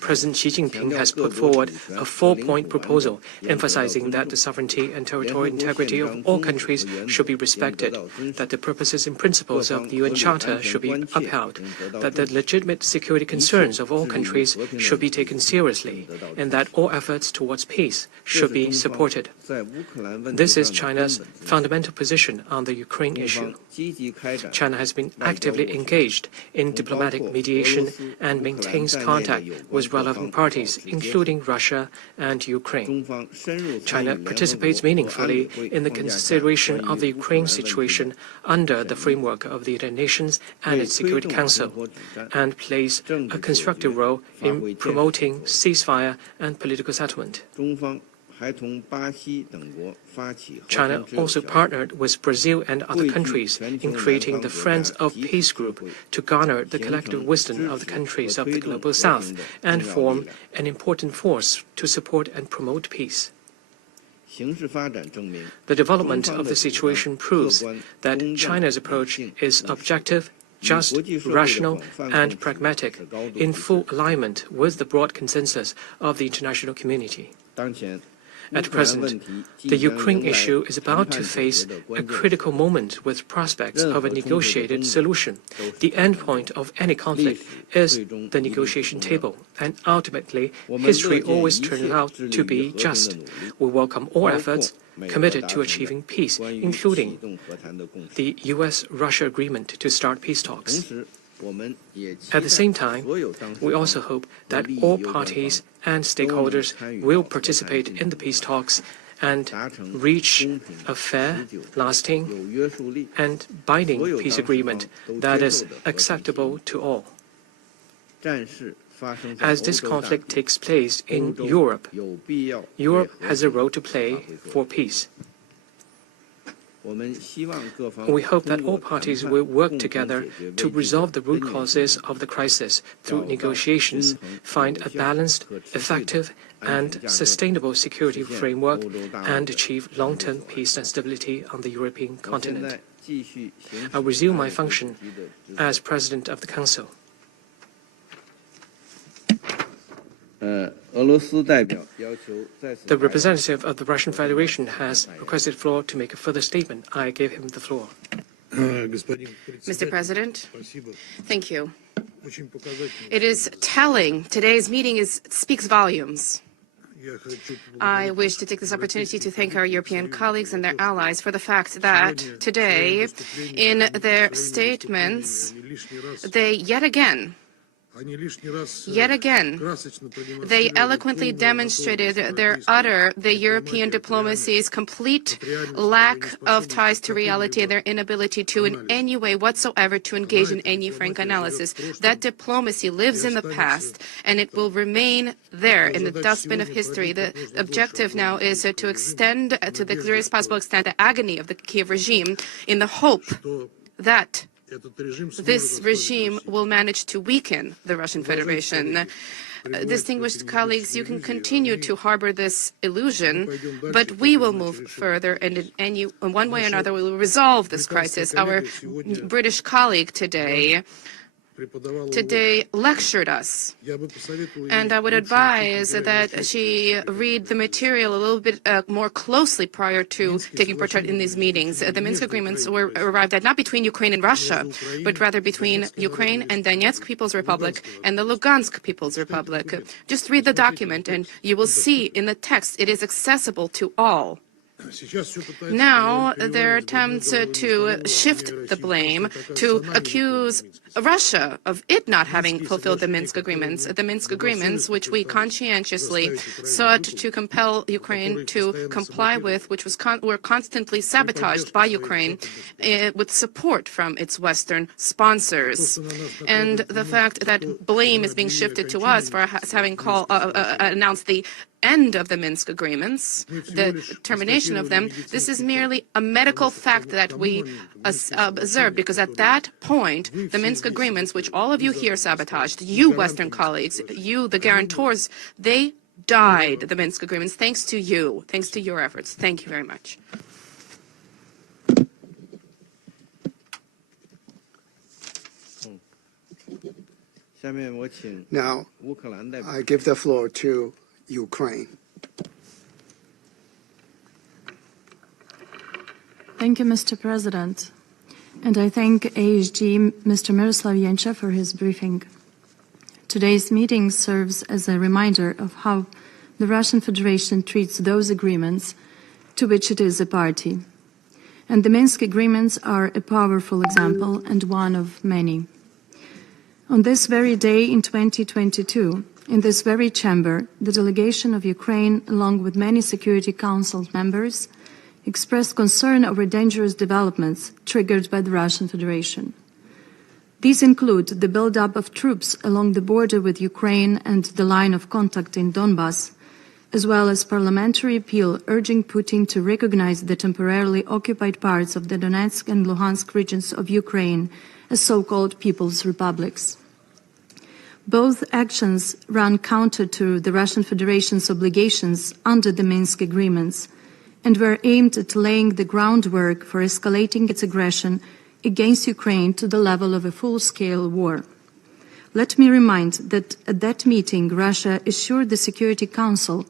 President Xi Jinping has put forward a four-point proposal emphasizing that the sovereignty and territorial integrity of all countries should be respected, that the purposes and principles of the UN Charter should be upheld, that the legitimate security concerns of all countries should be taken seriously, and that all efforts towards peace should be supported. This is China's fundamental position on the Ukraine issue. China has been actively engaged in diplomatic mediation and maintains contact with relevant parties, including Russia and Ukraine. China participates meaningfully in the consideration of the Ukraine situation under the framework of the United Nations and its Security Council, and plays a constructive role in promoting ceasefire and political settlement. China also partnered with Brazil and other countries in creating the Friends of Peace group to garner the collective wisdom of the countries of the Global South and form an important force to support and promote peace. The development of the situation proves that China's approach is objective, just, rational, and pragmatic, in full alignment with the broad consensus of the international community. At present, the Ukraine issue is about to face a critical moment with prospects of a negotiated solution. The end point of any conflict is the negotiation table, and ultimately, history always turns out to be just. We welcome all efforts committed to achieving peace, including the U.S.-Russia agreement to start peace talks. At the same time, we also hope that all parties and stakeholders will participate in the peace talks and reach a fair, lasting, and binding peace agreement that is acceptable to all. As this conflict takes place in Europe, Europe has a role to play for peace. We hope that all parties will work together to resolve the root causes of the crisis through negotiations, find a balanced, effective, and sustainable security framework, and achieve long-term peace and stability on the European continent. I resume my function as President of the Council. The representative of the Russian Federation has requested floor to make a further statement. I give him the floor. Mr. President, thank you. It is telling. Today's meeting speaks volumes. I wish to take this opportunity to thank our European colleagues and their allies for the fact that today, in their statements, they yet again, they eloquently demonstrated the European diplomacy's complete lack of ties to reality and their inability to in any way whatsoever to engage in any frank analysis. That diplomacy lives in the past and it will remain there in the dustbin of history. The objective now is to extend, to the clearest possible extent, the agony of the Kiev regime in the hope that this regime will manage to weaken the Russian Federation. Distinguished colleagues, you can continue to harbor this illusion, but we will move further, and in one way or another we will resolve this crisis. Our British colleague today lectured us, and I would advise that she read the material a little bit more closely prior to taking part in these meetings. The Minsk agreements were arrived at not between Ukraine and Russia, but rather between Ukraine and Donetsk People's Republic and the Lugansk People's Republic. Just read the document and you will see in the text it is accessible to all. Now, there are attempts to shift the blame, to accuse Russia of it not having fulfilled the Minsk agreements. The Minsk agreements, which we conscientiously sought to compel Ukraine to comply with, which were constantly sabotaged by Ukraine with support from its Western sponsors. And the fact that blame is being shifted to us for having announced the end of the Minsk agreements, the termination of them, this is merely a medical fact that we observe, because at that point, the Minsk agreements, which all of you here sabotaged, you Western colleagues, you, the guarantors, they died, the Minsk agreements, thanks to you, thanks to your efforts. Thank you very much. Now, I give the floor to Ukraine. Thank you, Mr. President. And I thank ASG Mr. Miroslav Jenca for his briefing. Today's meeting serves as a reminder of how the Russian Federation treats those agreements to which it is a party. And the Minsk agreements are a powerful example and one of many. On this very day in 2022, in this very chamber, the delegation of Ukraine, along with many Security Council members, expressed concern over dangerous developments triggered by the Russian Federation. These include the buildup of troops along the border with Ukraine and the line of contact in Donbas, as well as parliamentary appeal urging Putin to recognize the temporarily occupied parts of the Donetsk and Luhansk regions of Ukraine as so-called People's Republics. Both actions run counter to the Russian Federation's obligations under the Minsk agreements and were aimed at laying the groundwork for escalating its aggression against Ukraine to the level of a full-scale war. Let me remind that at that meeting, Russia assured the Security Council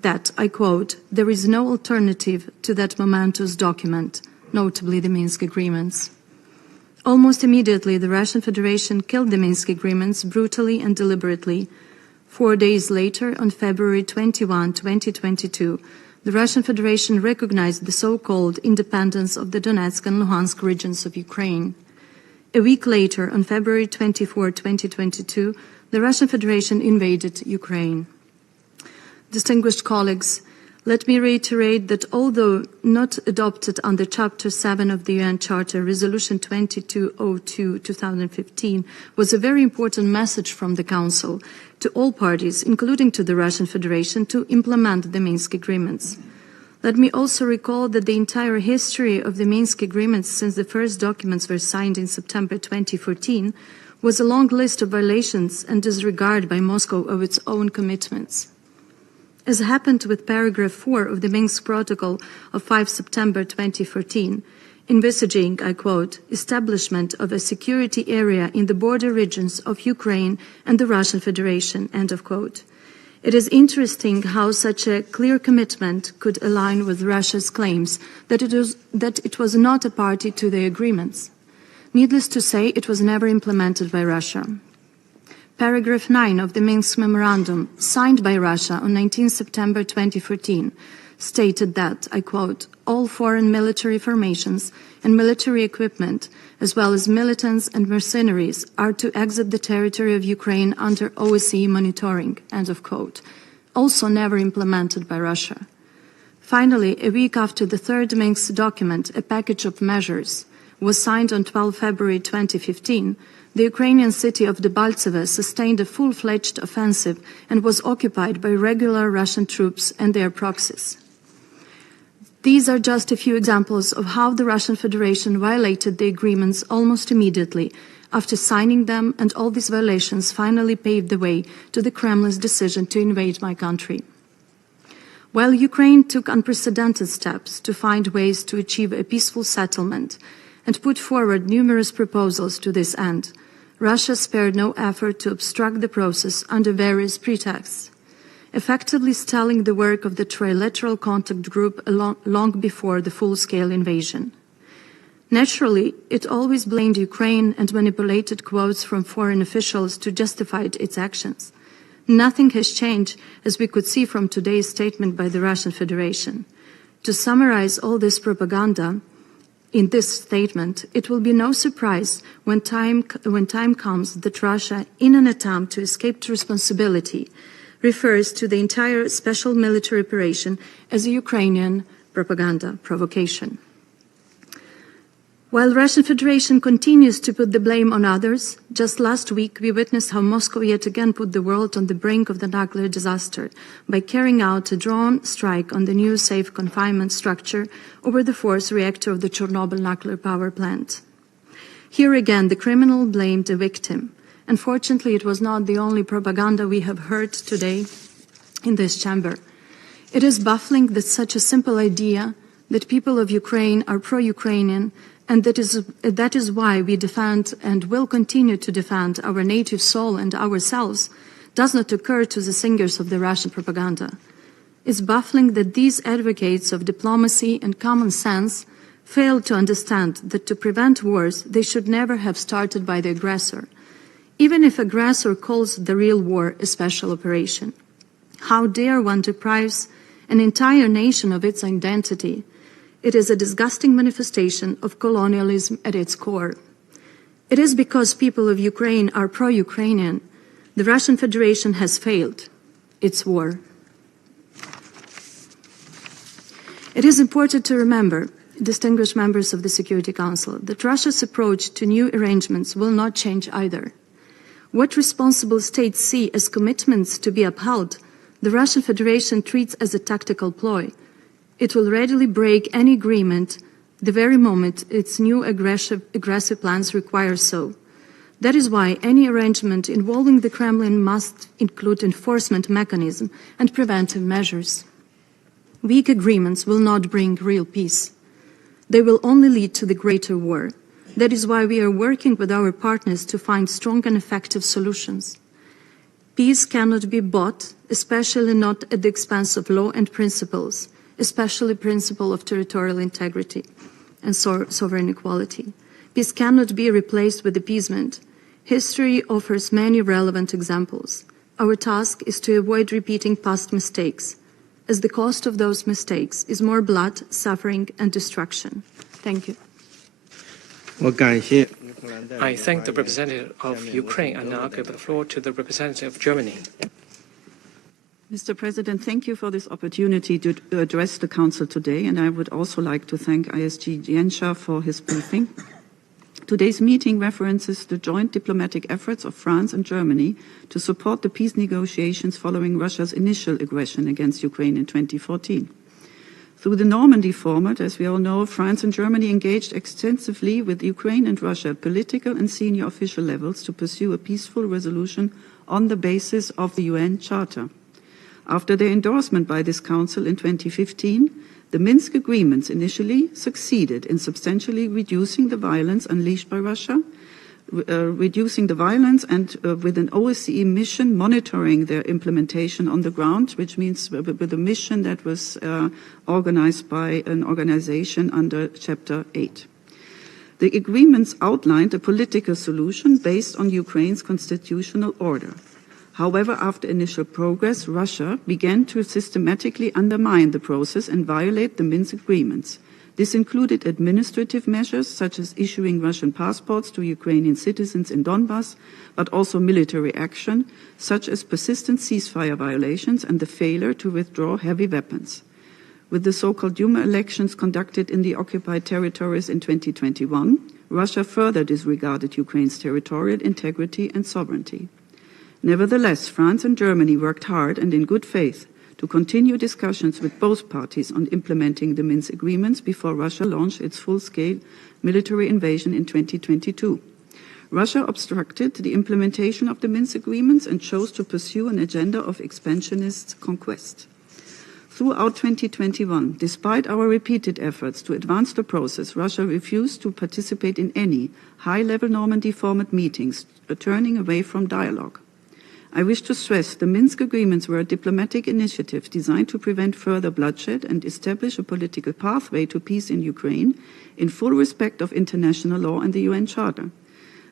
that, I quote, "there is no alternative to that momentous document," notably the Minsk agreements. Almost immediately, the Russian Federation killed the Minsk agreements brutally and deliberately. 4 days later, on February 21, 2022, the Russian Federation recognized the so-called independence of the Donetsk and Luhansk regions of Ukraine. A week later, on February 24, 2022, the Russian Federation invaded Ukraine. Distinguished colleagues, let me reiterate that although not adopted under Chapter 7 of the UN Charter, Resolution 2202/2015 was a very important message from the Council to all parties, including to the Russian Federation, to implement the Minsk agreements. Let me also recall that the entire history of the Minsk agreements since the first documents were signed in September 2014 was a long list of violations and disregard by Moscow of its own commitments. As happened with paragraph 4 of the Minsk Protocol of 5 September 2014, envisaging, I quote, establishment of a security area in the border regions of Ukraine and the Russian Federation, end of quote. It is interesting how such a clear commitment could align with Russia's claims that it was not a party to the agreements. Needless to say, it was never implemented by Russia. Paragraph 9 of the Minsk Memorandum, signed by Russia on 19 September 2014, stated that, I quote, all foreign military formations and military equipment, as well as militants and mercenaries, are to exit the territory of Ukraine under OSCE monitoring, end of quote, also never implemented by Russia. Finally, a week after the third Minsk document, a package of measures, was signed on 12 February 2015, the Ukrainian city of Debaltseve sustained a full-fledged offensive and was occupied by regular Russian troops and their proxies. These are just a few examples of how the Russian Federation violated the agreements almost immediately after signing them, and all these violations finally paved the way to the Kremlin's decision to invade my country. While Ukraine took unprecedented steps to find ways to achieve a peaceful settlement and put forward numerous proposals to this end, Russia spared no effort to obstruct the process under various pretexts, effectively stalling the work of the Trilateral Contact Group long before the full-scale invasion. Naturally, it always blamed Ukraine and manipulated quotes from foreign officials to justify its actions. Nothing has changed, as we could see from today's statement by the Russian Federation. To summarize all this propaganda in this statement, it will be no surprise when time comes that Russia, in an attempt to escape responsibility, refers to the entire special military operation as a Ukrainian propaganda provocation. While the Russian Federation continues to put the blame on others, just last week we witnessed how Moscow yet again put the world on the brink of the nuclear disaster by carrying out a drone strike on the new safe confinement structure over the fourth reactor of the Chernobyl nuclear power plant. Here again, the criminal blamed the victim. Unfortunately, it was not the only propaganda we have heard today in this chamber. It is baffling that such a simple idea that people of Ukraine are pro-Ukrainian, and that is why we defend and will continue to defend our native soul and ourselves, does not occur to the singers of the Russian propaganda. It's baffling that these advocates of diplomacy and common sense fail to understand that to prevent wars, they should never have started by the aggressor, even if aggressor calls the real war a special operation. How dare one deprives an entire nation of its identity? It is a disgusting manifestation of colonialism at its core. It is because people of Ukraine are pro-Ukrainian. The Russian Federation has failed its war. It is important to remember, distinguished members of the Security Council, that Russia's approach to new arrangements will not change either. What responsible states see as commitments to be upheld, the Russian Federation treats as a tactical ploy. It will readily break any agreement the very moment its new aggressive plans require so. That is why any arrangement involving the Kremlin must include enforcement mechanism and preventive measures. Weak agreements will not bring real peace. They will only lead to the greater war. That is why we are working with our partners to find strong and effective solutions. Peace cannot be bought, especially not at the expense of law and principles, especially principle of territorial integrity and sovereign equality. Peace cannot be replaced with appeasement. History offers many relevant examples. Our task is to avoid repeating past mistakes, as the cost of those mistakes is more blood, suffering, and destruction. Thank you. I thank the representative of Ukraine and now give the floor to the representative of Germany. Mr. President, thank you for this opportunity to address the Council today, and I would also like to thank ISG Jenca for his briefing. Today's meeting references the joint diplomatic efforts of France and Germany to support the peace negotiations following Russia's initial aggression against Ukraine in 2014. Through the Normandy format, as we all know, France and Germany engaged extensively with Ukraine and Russia at political and senior official levels to pursue a peaceful resolution on the basis of the UN Charter. After their endorsement by this Council in 2015, the Minsk agreements initially succeeded in substantially reducing the violence unleashed by Russia, with an OSCE mission monitoring their implementation on the ground, which means with a mission that was organized by an organization under Chapter 8. The agreements outlined a political solution based on Ukraine's constitutional order. However, after initial progress, Russia began to systematically undermine the process and violate the Minsk agreements. This included administrative measures such as issuing Russian passports to Ukrainian citizens in Donbas, but also military action such as persistent ceasefire violations and the failure to withdraw heavy weapons. With the so-called Duma elections conducted in the occupied territories in 2021, Russia further disregarded Ukraine's territorial integrity and sovereignty. Nevertheless, France and Germany worked hard and in good faith to continue discussions with both parties on implementing the Minsk agreements before Russia launched its full-scale military invasion in 2022. Russia obstructed the implementation of the Minsk agreements and chose to pursue an agenda of expansionist conquest. Throughout 2021, despite our repeated efforts to advance the process, Russia refused to participate in any high-level Normandy format meetings, turning away from dialogue. I wish to stress the Minsk agreements were a diplomatic initiative designed to prevent further bloodshed and establish a political pathway to peace in Ukraine in full respect of international law and the UN Charter.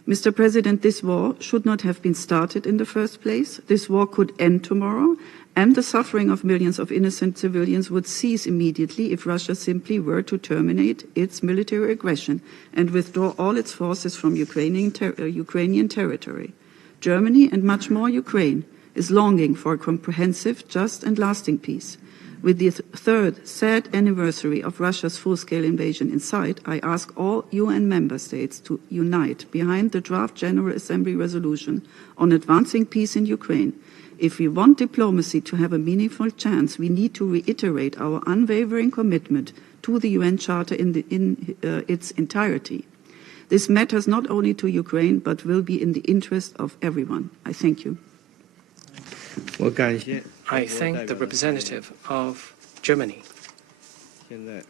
Mr. President, this war should not have been started in the first place. This war could end tomorrow, and the suffering of millions of innocent civilians would cease immediately if Russia simply were to terminate its military aggression and withdraw all its forces from Ukrainian territory. Germany, and much more Ukraine, is longing for a comprehensive, just and lasting peace. With the third sad anniversary of Russia's full-scale invasion in sight, I ask all UN member states to unite behind the draft General Assembly resolution on advancing peace in Ukraine. If we want diplomacy to have a meaningful chance, we need to reiterate our unwavering commitment to the UN Charter in its entirety. This matters not only to Ukraine, but will be in the interest of everyone. I thank you. I thank the representative of Germany. There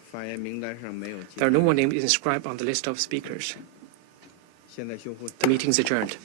are no more names inscribed on the list of speakers. The meeting is adjourned.